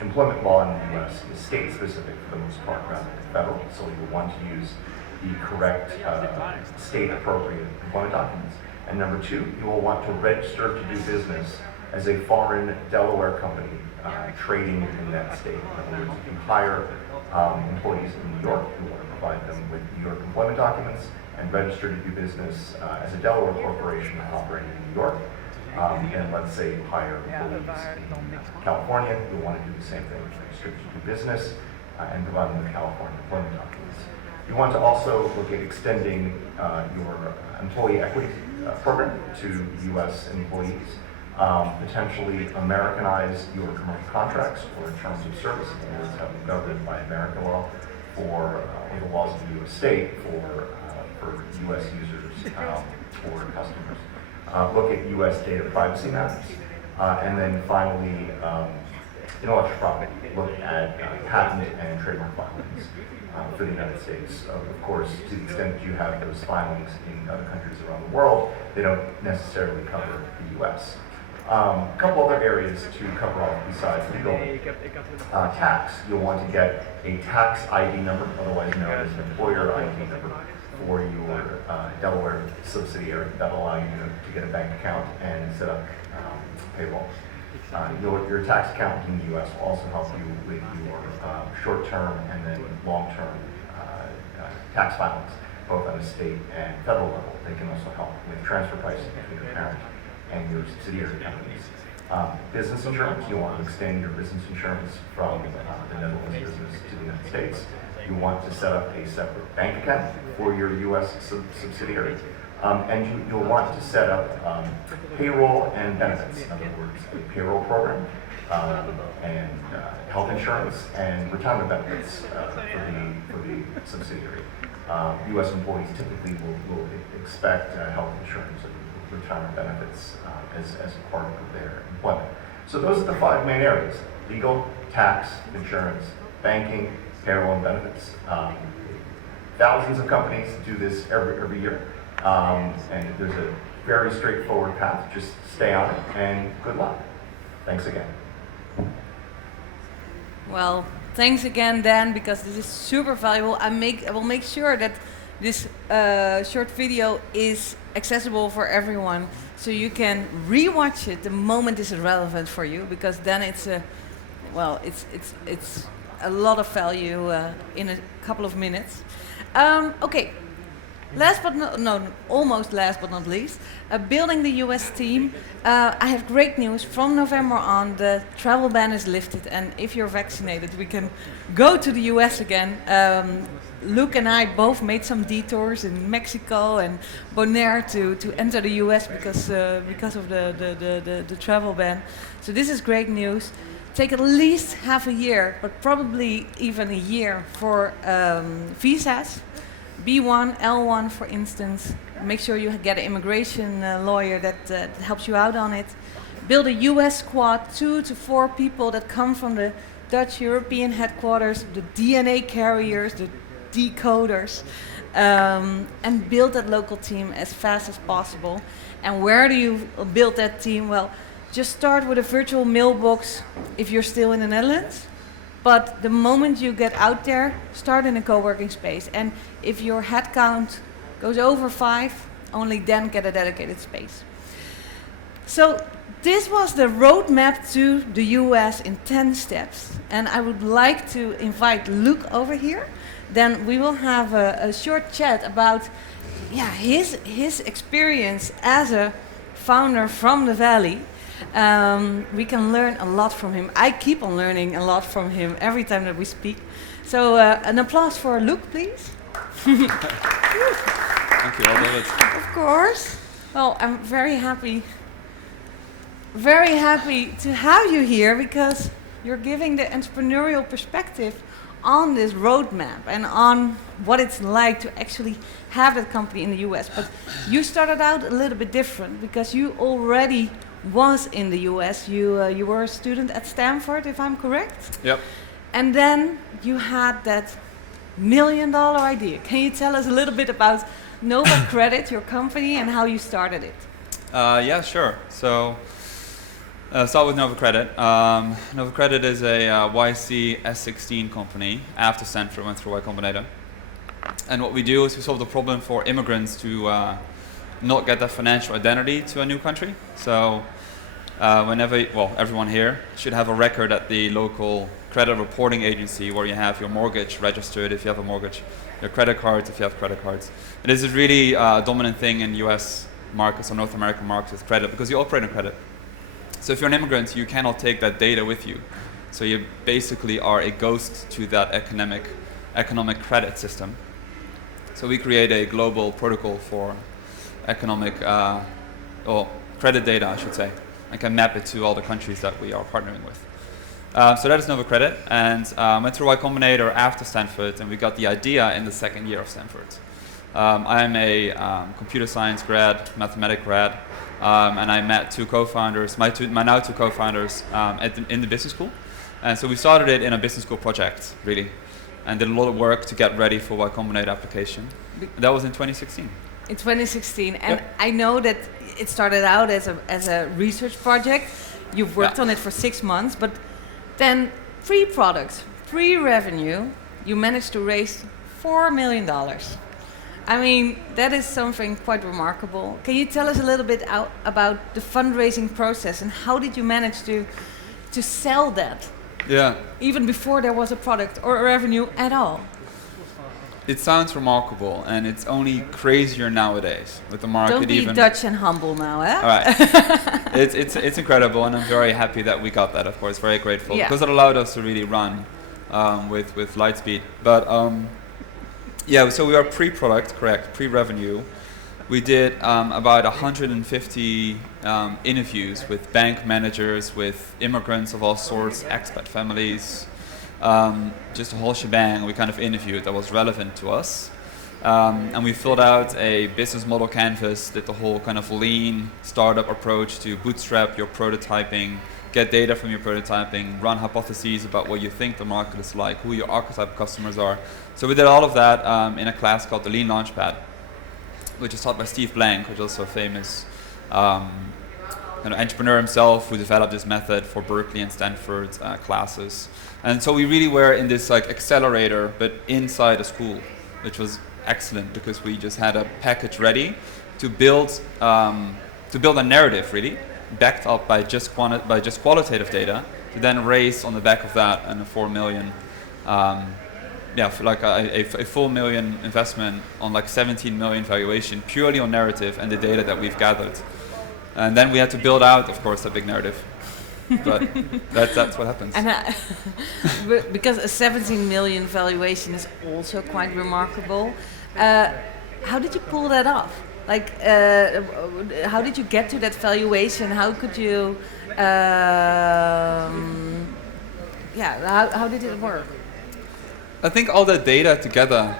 employment law in the U.S. is state-specific for the most part rather than federal, so you'll want to use the correct state-appropriate employment documents. And number two, you will want to register to do business as a foreign Delaware company trading in that state. In other words, if you hire employees in New York, you want to provide them with New York employment documents and register to do business as a Delaware corporation operating in New York. And let's say you hire employees in California, you'll want to do the same thing, register to do business and provide them with California employment documents. You want to also look at extending your employee equity program to U.S. employees, potentially Americanize your commercial contracts or terms of service, in other words, have them governed by American law or the laws of the U.S. state for U.S. users or customers. Look at U.S. data privacy matters. And then finally, intellectual property. Look at patent and trademark filings for the United States. Of course, to the extent that you have those filings in other countries around the world, they don't necessarily cover the U.S. A couple other areas to cover off besides legal. Tax. You'll want to get a tax ID number, otherwise known as an employer ID number, for your Delaware subsidiary. That'll allow you to get a bank account and set up payroll. Your tax accountant in the U.S. will also help you with your short-term and then long-term tax filings, both on a state and federal level. They can also help with transfer pricing between your parent and your subsidiary companies. Business insurance, you want to extend your business insurance from the Netherlands business to the United States. You want to set up a separate bank account for your U.S. subsidiary. And you'll want to set up payroll and benefits. In other words, a payroll program and health insurance and retirement benefits for the subsidiary. U.S. employees typically will expect health insurance and retirement benefits as a part of their employment. So those are the 5 main areas: legal, tax, insurance, banking, payroll, and benefits. Thousands of companies do this every year. And there's a very straightforward path. Just stay on it, and good luck. Thanks again. Well, thanks again, Dan, because this is super valuable. I will make sure that this short video is accessible for everyone, so you can rewatch it the moment this is relevant for you, because then it's a lot of value in a couple of minutes. Okay. Almost last but not least, building the US team. I have great news. From November on, the travel ban is lifted, and if you're vaccinated, we can go to the US again. Luke and I both made some detours in Mexico and Bonaire to enter the US because of the travel ban. So this is great news. Take at least half a year, but probably even a year for visas. B1, L1 for instance. Make sure you get an immigration lawyer that helps you out on it. Build a US squad, 2 to 4 people that come from the Dutch European headquarters, the DNA carriers, the decoders, and build that local team as fast as possible. And where do you build that team? Well, just start with a virtual mailbox if you're still in the Netherlands. But the moment you get out there, start in a co-working space. And if your headcount goes over 5, only then get a dedicated space. So this was the roadmap to the US in 10 steps. And I would like to invite Luke over here. Then we will have a short chat about his experience as a founder from the Valley. We can learn a lot from him. I keep on learning a lot from him every time that we speak. So an applause for Luke, please. Thank you, I'll do it. Of course. Well, I'm very happy to have you here, because you're giving the entrepreneurial perspective on this roadmap and on what it's like to actually have that company in the US. But you started out a little bit different, because you already was in the US. You were a student at Stanford, if I'm correct? Yep. And then you had that $1 million idea. Can you tell us a little bit about Nova Credit, your company, and how you started it? Yeah, sure. So, start with Nova Credit. Nova Credit is a YC S16 company after Stanford went through Y Combinator. And what we do is we solve the problem for immigrants to not get their financial identity to a new country. So everyone here should have a record at the local credit reporting agency where you have your mortgage registered if you have a mortgage, your credit cards if you have credit cards. And this is really a dominant thing in US markets or North American markets with credit, because you operate on credit. So if you're an immigrant, you cannot take that data with you. So you basically are a ghost to that economic credit system. So we create a global protocol for economic, or credit data, I should say, and can map it to all the countries that we are partnering with. So that is Nova Credit, and went through Y Combinator after Stanford, and we got the idea in the second year of Stanford. I'm a computer science grad, mathematics grad, and I met two co-founders, my now two co-founders in the business school. And so we started it in a business school project, really, and did a lot of work to get ready for Y Combinator application. That was in 2016. In 2016, and Yep. I know that it started out as a research project. You've worked on it for 6 months, but then pre-product, pre-revenue, you managed to raise $4 million. I mean, that is something quite remarkable. Can you tell us a little bit about the fundraising process, and how did you manage to sell that? Yeah. Even before there was a product or a revenue at all. It sounds remarkable, and it's only crazier nowadays with the market. Don't be even Dutch and humble now, eh? All right. it's incredible, and I'm very happy that we got that. Of course, very grateful, Yeah. because it allowed us to really run with light speed. But yeah, so we are pre-product, correct, pre-revenue. We did about 150 interviews with bank managers, with immigrants of all sorts, expat families, just a whole shebang we kind of interviewed that was relevant to us. And we filled out a business model canvas, did the whole kind of lean startup approach to bootstrap your prototyping get data from your prototyping, run hypotheses about what you think the market is like, who your archetype customers are. So we did all of that in a class called the Lean Launchpad, which is taught by Steve Blank, which is also a famous entrepreneur himself who developed this method for Berkeley and Stanford classes. And so we really were in this like accelerator, but inside a school, which was excellent because we just had a package ready to build a narrative, really, backed up by just qualitative data, to then raise on the back of that and a 4 million, for like a full million investment on like 17 million valuation, purely on narrative and the data that we've gathered. And then we had to build out, of course, a big narrative. But that's what happens. And because a 17 million valuation is also quite remarkable. How did you pull that off? Like, how did you get to that valuation? How could you? How did it work? I think all that data together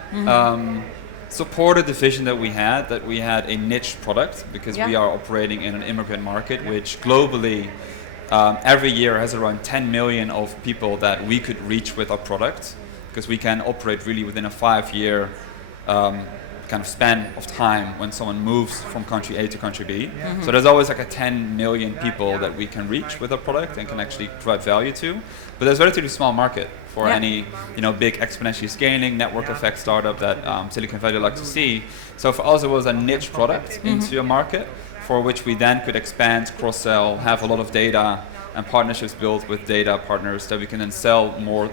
supported the vision that we had a niche product, because we are operating in an immigrant market, which globally every year has around 10 million of people that we could reach with our product, because we can operate really within a 5-year kind of span of time when someone moves from country A to country B. So there's always like a 10 million people that we can reach with our product and can actually provide value to. But there's a relatively small market for any big exponentially scaling network effect startup that Silicon Valley likes to see. So for us it was a niche product into a market for which we then could expand, cross-sell, have a lot of data and partnerships built with data partners that we can then sell more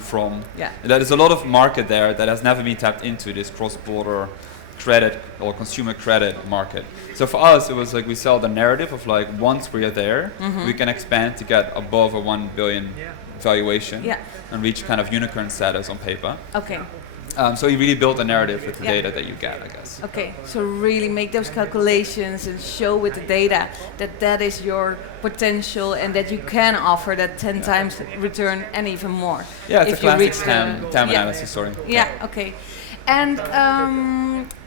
from. There is a lot of market there that has never been tapped into, this cross-border credit or consumer credit market. So for us, it was like we sell the narrative of like, once we are there, we can expand to get above a 1 billion valuation and reach kind of unicorn status on paper. Okay. So you really build a narrative with the data that you get, I guess. Okay, so really make those calculations and show with the data that that is your potential and that you can offer that 10 times return and even more. Yeah, it's if a classic you TAM analysis, sorry. Yeah, okay. And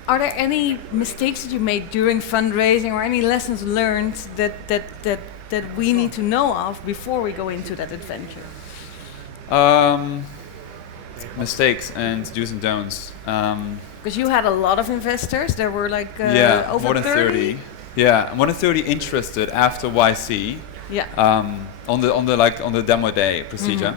are there any mistakes that you made during fundraising or any lessons learned that we need to know of before we go into that adventure? Mistakes and do's and don'ts. Because you had a lot of investors. There were like over more than 30. Yeah, more than 30 interested after YC. Yeah. On the demo day procedure.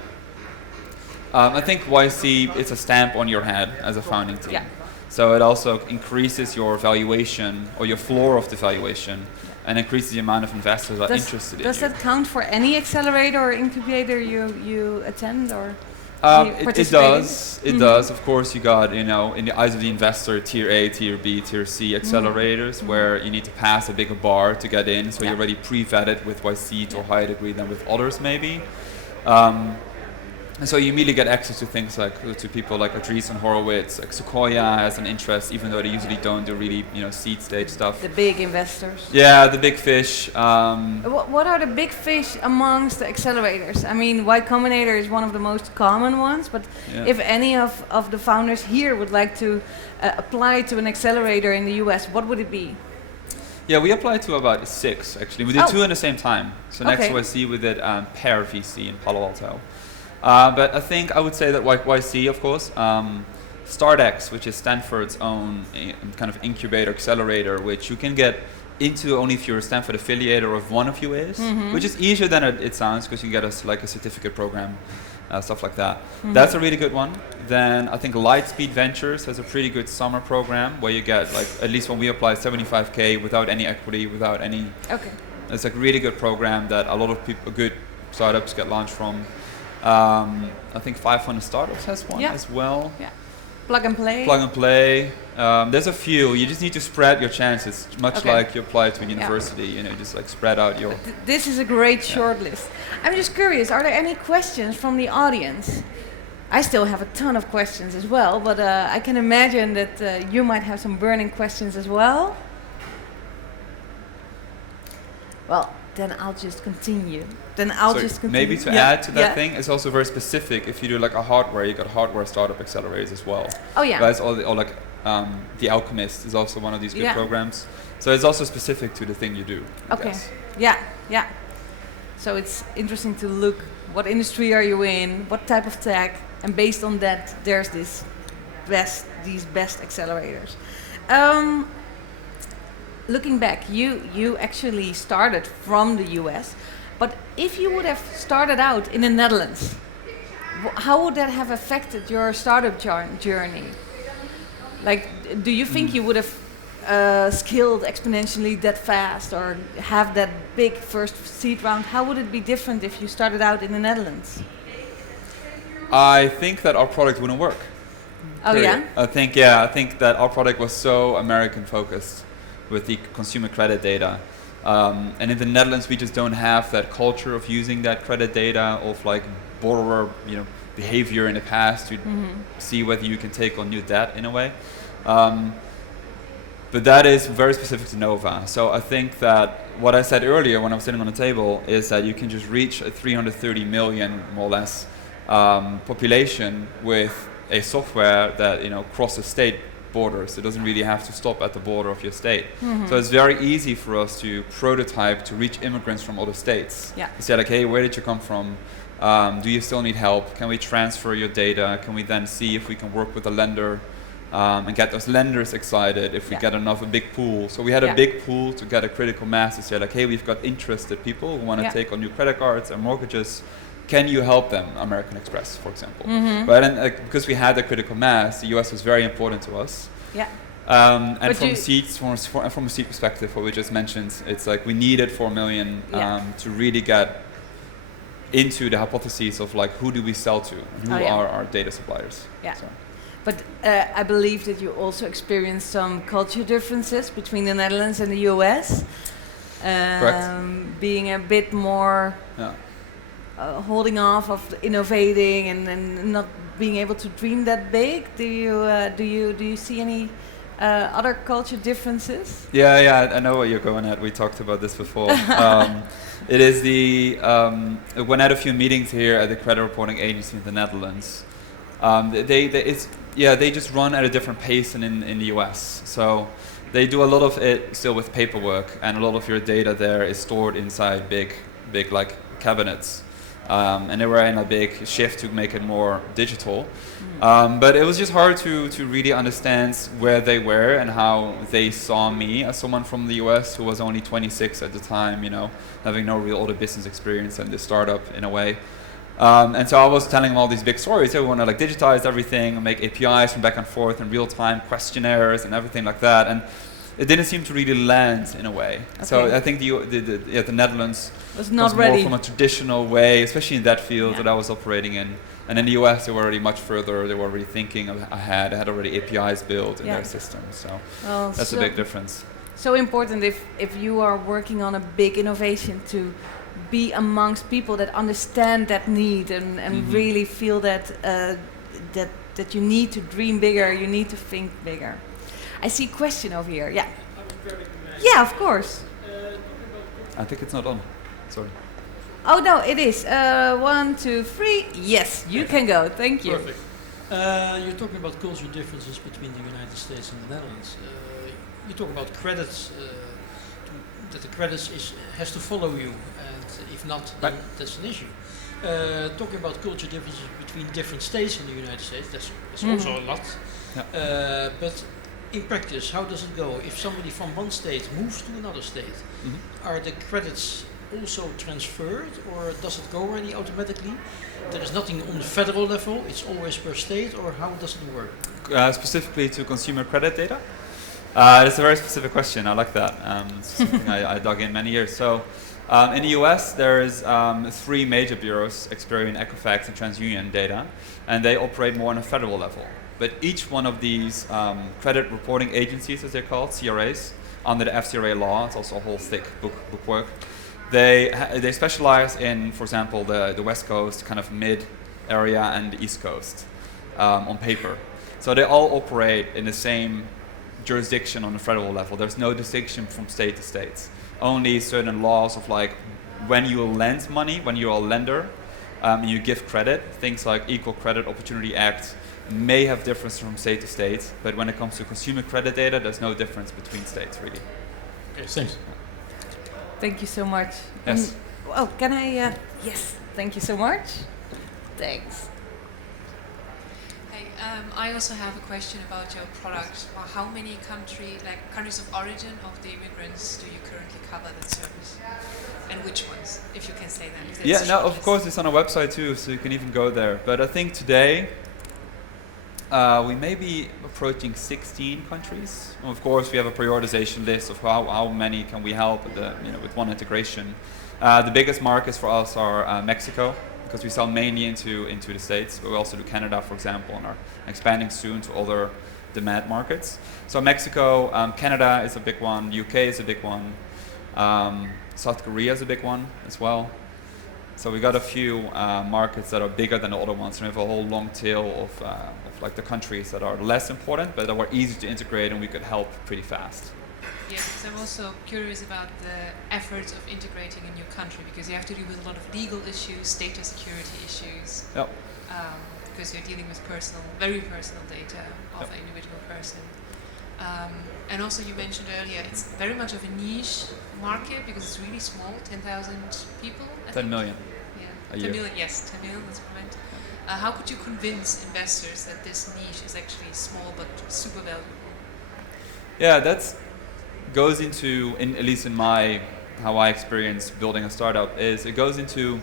I think YC is a stamp on your head as a founding team. Yeah. So it also increases your valuation or your floor of the valuation and increases the amount of investors that are interested in you. Does that count for any accelerator or incubator you attend or? It does. It does. Of course, you got, in the eyes of the investor, tier A, tier B, tier C accelerators where you need to pass a bigger bar to get in. So you're already pre-vetted with YC to a higher degree than with others, maybe. And so you immediately get access to things to people like Andreessen Horowitz, like Sequoia has an interest, even though they usually don't do really, seed stage stuff. The big investors. Yeah, the big fish. What are the big fish amongst the accelerators? I mean, Y Combinator is one of the most common ones, but if any of the founders here would like to apply to an accelerator in the US, what would it be? Yeah, we applied to about 6, actually. We did 2 at the same time. So next to YC, we did Pear VC in Palo Alto. But I would say that YC, of course, StartX, which is Stanford's own kind of incubator accelerator, which you can get into only if you're a Stanford affiliate or if one of you is, which is easier than it sounds because you can get a certificate program, stuff like that. That's a really good one. Then I think Lightspeed Ventures has a pretty good summer program where you get, at least when we apply, 75K without any equity, without any. Okay. It's a really good program that a lot of people, good startups get launched from. I think 500 Startups has one as well. Yeah. Plug and play. Plug and play. There's a few. You just need to spread your chances, much like you apply to a university. Just spread out your. This is a great short list. I'm just curious. Are there any questions from the audience? I still have a ton of questions as well, but I can imagine that you might have some burning questions as well. Well, then I'll just continue. Maybe to add to that thing, it's also very specific. If you do a hardware, you got hardware startup accelerators as well. Oh yeah. That's The Alchemist is also one of these good programs. So it's also specific to the thing you do. Okay. Yeah. Yeah. So it's interesting to look what industry are you in, what type of tech, and based on that, there's these best accelerators. Looking back, you actually started from the US, but if you would have started out in the Netherlands, how would that have affected your startup journey? Like, do you think you would have scaled exponentially that fast or have that big first seed round? How would it be different if you started out in the Netherlands? I think that our product wouldn't work. Oh, Period. yeah? I think that our product was so American focused with the consumer credit data. And in the Netherlands, we just don't have that culture of using that credit data of like borrower, behavior in the past to see whether you can take on new debt in a way. But that is very specific to Nova. So I think that what I said earlier when I was sitting on the table is that you can just reach a 330 million, more or less, population with a software that crosses state borders. It doesn't really have to stop at the border of your state. So it's very easy for us to prototype to reach immigrants from other states. Yeah. To say like, hey, where did you come from? Do you still need help? Can we transfer your data? Can we then see if we can work with a lender and get those lenders excited if we get a big pool? So we had a big pool to get a critical mass to say like, hey, we've got interested people who want to take on new credit cards and mortgages. Can you help them? American Express, for example. But then, because we had the critical mass, the US was very important to us. Yeah. And from a seed perspective, what we just mentioned, it's like we needed 4 million to really get into the hypotheses of like who do we sell to and who are our data suppliers. Yeah. So. But I believe that you also experienced some culture differences between the Netherlands and the US. Correct. Being a bit more holding off of innovating and not being able to dream that big. Do you see any other culture differences? Yeah, I know what you're going at. We talked about this before. It is when I had a few meetings here at the credit reporting agency in the Netherlands. They just run at a different pace than in the US. So they do a lot of it still with paperwork, and a lot of your data there is stored inside big like cabinets. And they were in a big shift to make it more digital. But it was just hard to really understand where they were and how they saw me as someone from the US who was only 26 at the time, having no real other business experience and this startup in a way. And so I was telling them all these big stories. I want to like digitize everything and make APIs from back and forth and real-time questionnaires and everything like that. And it didn't seem to really land in a way. Okay. So I think the Netherlands was not ready. More from a traditional way, especially in that field that I was operating in. And in the US, they were already much further. They were already thinking ahead. They had already APIs built in their system. So that's a big difference. So important if you are working on a big innovation to be amongst people that understand that need and really feel that you need to dream bigger, you need to think bigger. I see a question over here. Yeah. Yeah, of course. I think it's not on. Sorry. Oh no, it is. 1, 2, 3. Yes, you can go. Thank you. Perfect. You're talking about cultural differences between the United States and the Netherlands. You talk about credits. That the credits has to follow you, and if not, then that's an issue. Talking about cultural differences between different states in the United States, that's also a lot. Yeah. But in practice, how does it go? If somebody from one state moves to another state, are the credits also transferred, or does it go already automatically? There is nothing on the federal level, it's always per state, or how does it work? Specifically to consumer credit data? It's a very specific question. I like that. It's something I dug in many years. So in the US, there's 3 major bureaus, Experian, Equifax, and TransUnion data, and they operate more on a federal level. But each one of these credit reporting agencies, as they're called, CRAs, under the FCRA law, it's also a whole thick bookwork, they specialize in, for example, the West Coast, kind of mid area, and the East Coast on paper. So they all operate in the same jurisdiction on the federal level. There's no distinction from state to state. Only certain laws of like when you lend money, when you're a lender, and you give credit, things like Equal Credit Opportunity Act may have difference from state to state, but when it comes to consumer credit data, there's no difference between states really. Okay, thanks. Thank you so much. Yes. Oh, can I? Yes. Thank you so much. Thanks. Hey, I also have a question about your product. Well, how many countries of origin of the immigrants do you currently cover that service? And which ones, if you can say that? If Yeah, that's no, short of list. course it's on our website too, so you can even go there. But I think today we may be approaching 16 countries. Of course, we have a prioritization list of how many can we help with one integration. The biggest markets for us are Mexico, because we sell mainly into the States, but we also do Canada, for example, and are expanding soon to other demand markets. So Mexico, Canada is a big one, UK is a big one, South Korea is a big one as well. So we got a few markets that are bigger than the other ones, and we have a whole long tail of like the countries that are less important, but that were easy to integrate and we could help pretty fast. Yeah, because I'm also curious about the efforts of integrating a new country, because you have to deal with a lot of legal issues, data security issues, Yep. because you're dealing with very personal data of an individual person. And also you mentioned earlier, it's very much of a niche market because it's really small, 10,000 people. 10 million. Yeah, a 10 year. million, yes, 10 million, that's right. How could you convince investors that this niche is actually small but super valuable? Yeah, that goes into, at least in how I experience building a startup, is it goes into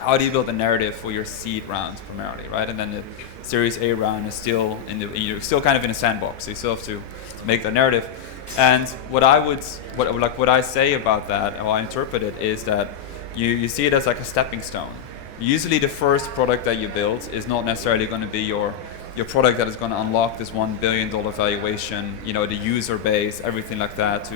how do you build a narrative for your seed round primarily, right? And then the Series A round is still you're still kind of in a sandbox, so you still have to make that narrative. And what I say about that, how I interpret it, is that you see it as like a stepping stone. Usually the first product that you build is not necessarily going to be your product that is going to unlock this $1 billion valuation, the user base, everything like that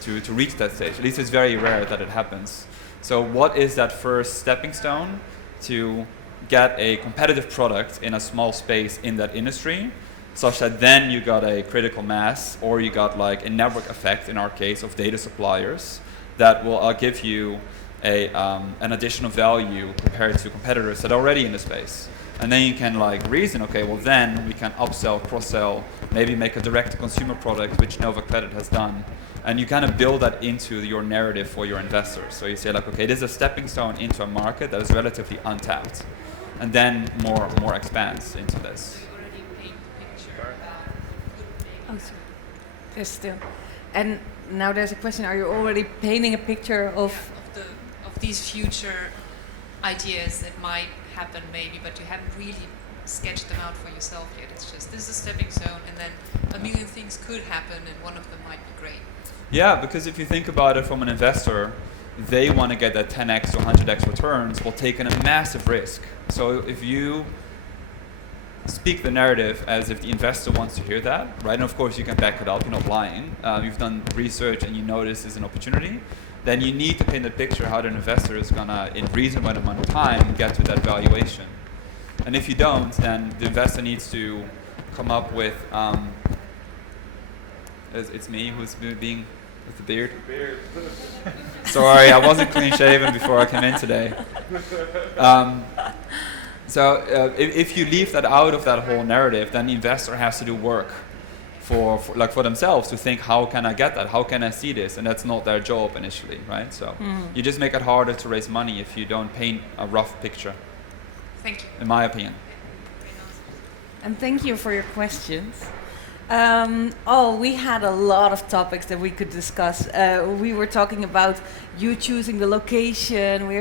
to reach that stage. At least it's very rare that it happens. So what is that first stepping stone to get a competitive product in a small space in that industry, such that then you got a critical mass, or you got like a network effect, in our case, of data suppliers that will give you an additional value compared to competitors that are already in the space. And then you can reason, okay, well then we can upsell, cross-sell, maybe make a direct-to-consumer product, which Nova Credit has done. And you kind of build that into your narrative for your investors. So you say okay, this is a stepping stone into a market that is relatively untapped. And then more expands into this. You already paint the picture about Oh, sorry. There's still. And now there's a question, are you already painting a picture of these future ideas that might happen maybe, but you haven't really sketched them out for yourself yet. It's just, this is a stepping stone, and then a million things could happen, and one of them might be great. Yeah, because if you think about it from an investor, they want to get that 10x to 100x returns while taking a massive risk. So if you speak the narrative as if the investor wants to hear that, right? And of course you can back it up, you're not lying. You've done research and you know this is an opportunity. Then you need to paint a picture how the investor is gonna, in reasonable amount of time, get to that valuation. And if you don't, then the investor needs to come up with, it's me who's being with the beard. Sorry, I wasn't clean shaven before I came in today. So if you leave that out of that whole narrative, then the investor has to do work for themselves to think, how can I get that? How can I see this? And that's not their job initially, right? So you just make it harder to raise money if you don't paint a rough picture. Thank you. In my opinion. And thank you for your questions. We had a lot of topics that we could discuss. We were talking about you choosing the location. We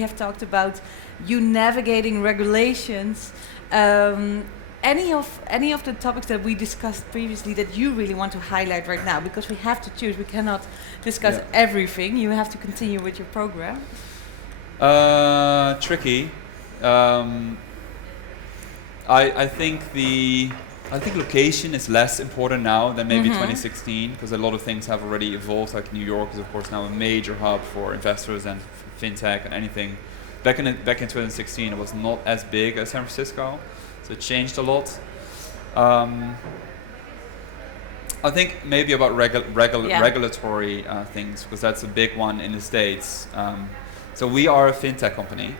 have talked about you navigating regulations. Any of the topics that we discussed previously that you really want to highlight right now, because we have to choose. We cannot discuss everything. You have to continue with your program. Tricky. I think location is less important now than maybe 2016, because a lot of things have already evolved. Like New York is of course now a major hub for investors and fintech and anything. Back in 2016, it was not as big as San Francisco, so it changed a lot. I think maybe about regulatory things, because that's a big one in the States. So we are a fintech company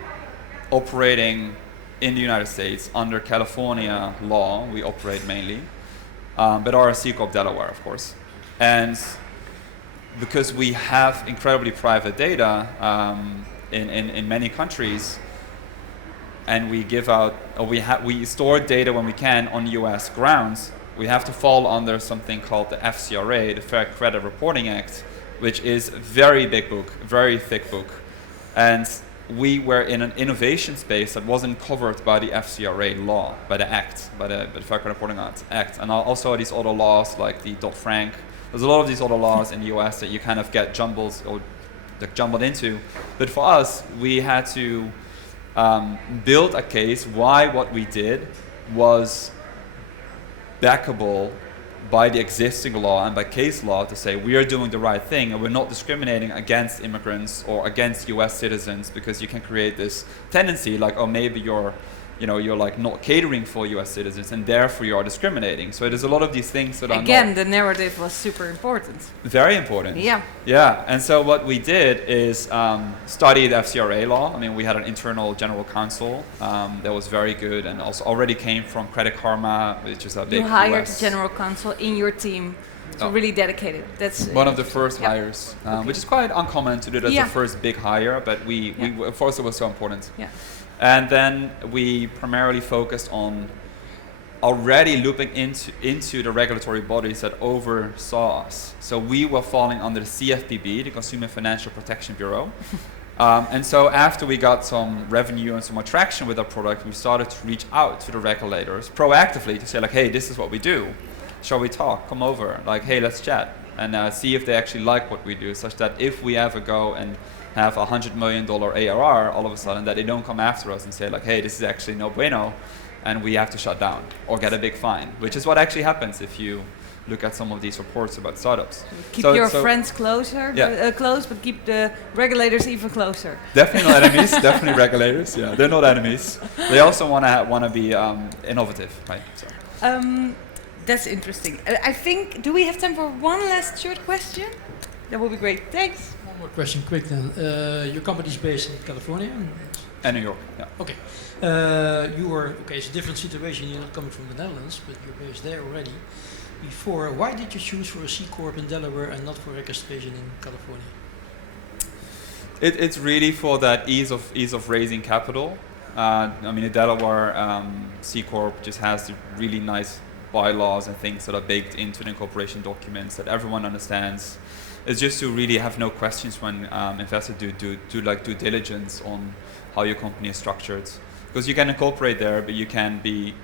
operating in the United States under California law. We operate mainly, but are a C Corp Delaware, of course. And because we have incredibly private data in many countries, and we give out, or we store data when we can on US grounds, we have to fall under something called the FCRA, the Fair Credit Reporting Act, which is a very big book, very thick book. And we were in an innovation space that wasn't covered by the FCRA law, by the Act, by the Fair Credit Reporting Act. And also these other laws like the Dodd-Frank. There's a lot of these other laws in the US that you kind of get jumbled into. But for us, we had to build a case why what we did was backable by the existing law and by case law to say we are doing the right thing and we're not discriminating against immigrants or against US citizens, because you can create this tendency like, oh, maybe you're like not catering for US citizens and therefore you are discriminating. So there's a lot of these things that Again, the narrative was super important. Very important. Yeah. Yeah, and so what we did is study the FCRA law. I mean, we had an internal general counsel that was very good and also already came from Credit Karma, which is a big You hired US. a general counsel in your team to really dedicate it. That's one of the first hires, which is quite uncommon to do that as the first big hire, but we for us it was so important. Yeah. And then we primarily focused on already looping into the regulatory bodies that oversaw us. So we were falling under the CFPB, the Consumer Financial Protection Bureau. And so after we got some revenue and some attraction with our product, we started to reach out to the regulators proactively to say like, hey, this is what we do. Shall we talk? Come over. Like, hey, let's chat. And see if they actually like what we do, such that if we ever go and have $100 million ARR all of a sudden, that they don't come after us and say like, hey, this is actually no bueno, and we have to shut down or get a big fine, which is what actually happens if you look at some of these reports about startups. Keep your friends closer, close, but keep the regulators even closer. Definitely not enemies, definitely regulators. Yeah, they're not enemies. They also want to be innovative, right? So. That's interesting. I think, do we have time for one last short question? That would be great. Thanks. One more question, quick then. Your company is based in California? And New York, yeah. Okay. It's a different situation. You're not coming from the Netherlands, but you're based there already. Before, why did you choose for a C Corp in Delaware and not for registration in California? It's really for that ease of raising capital. I mean, the Delaware C Corp just has the really nice bylaws and things that are baked into the incorporation documents that everyone understands. It's just to really have no questions when investors do due diligence on how your company is structured. Because you can incorporate there, but you can be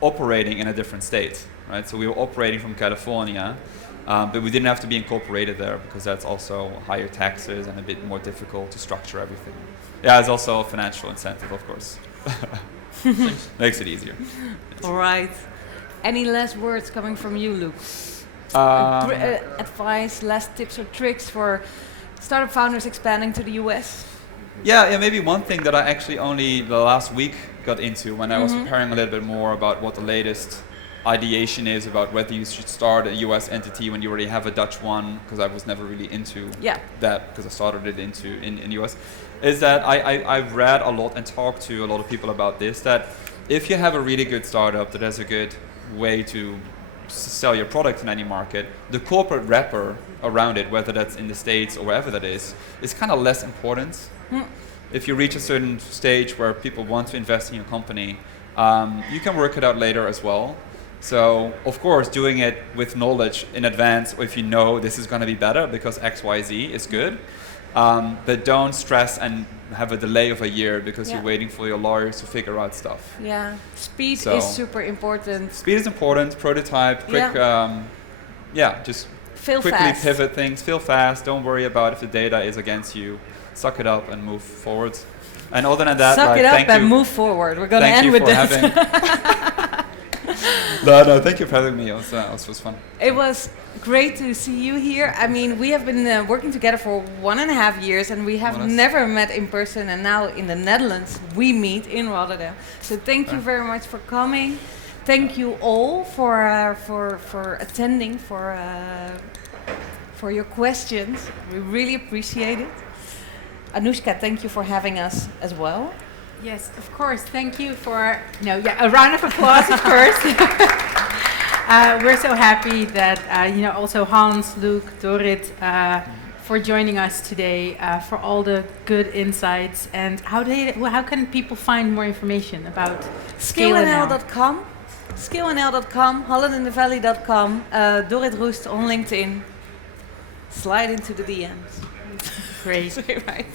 operating in a different state, right? So we were operating from California, but we didn't have to be incorporated there because that's also higher taxes and a bit more difficult to structure everything. Yeah, it's also a financial incentive, of course. Makes it easier. All right. Any last words coming from you, Luke? Advice, last tips or tricks for startup founders expanding to the US? Yeah, maybe one thing that I actually only the last week got into when I was preparing a little bit more about what the latest ideation is about whether you should start a US entity when you already have a Dutch one, because I was never really into that because I started it in US, is that I've read a lot and talked to a lot of people about this, that if you have a really good startup that has a good way to sell your product in any market, the corporate wrapper around it, whether that's in the States or wherever that is kind of less important. If you reach a certain stage where people want to invest in your company, you can work it out later as well. So, of course, doing it with knowledge in advance, if you know this is going to be better because X, Y, Z is good. But don't stress and have a delay of a year because you're waiting for your lawyers to figure out stuff. Yeah, speed is super important. Speed is important. Prototype, quick, just fail quickly fast. Pivot things. Fail fast. Don't worry about if the data is against you. Suck it up and move forward. And other than that, suck it up and move forward. We're going to end with that. No, thank you for having me. It was fun. It was great to see you here. I mean, we have been working together for 1.5 years and we have never met in person, and now in the Netherlands we meet in Rotterdam. So thank you very much for coming. Thank you all for attending, for your questions. We really appreciate it. Anushka, thank you for having us as well. Yes, of course. Thank you for a round of applause, of course. We're so happy that also Hans, Luke, Dorit, for joining us today, for all the good insights. And how can people find more information about ScaleNL.com, ScaleNL.com, HollandInTheValley.com, Dorit Roest on LinkedIn. Slide into the DMs. Great. Right.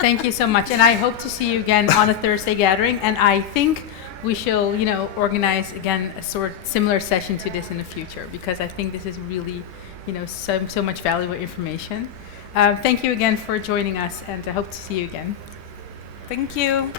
Thank you so much, and I hope to see you again on a Thursday gathering. And I think we shall, organize again a similar session to this in the future, because I think this is really, so much valuable information. Thank you again for joining us, and I hope to see you again. Thank you.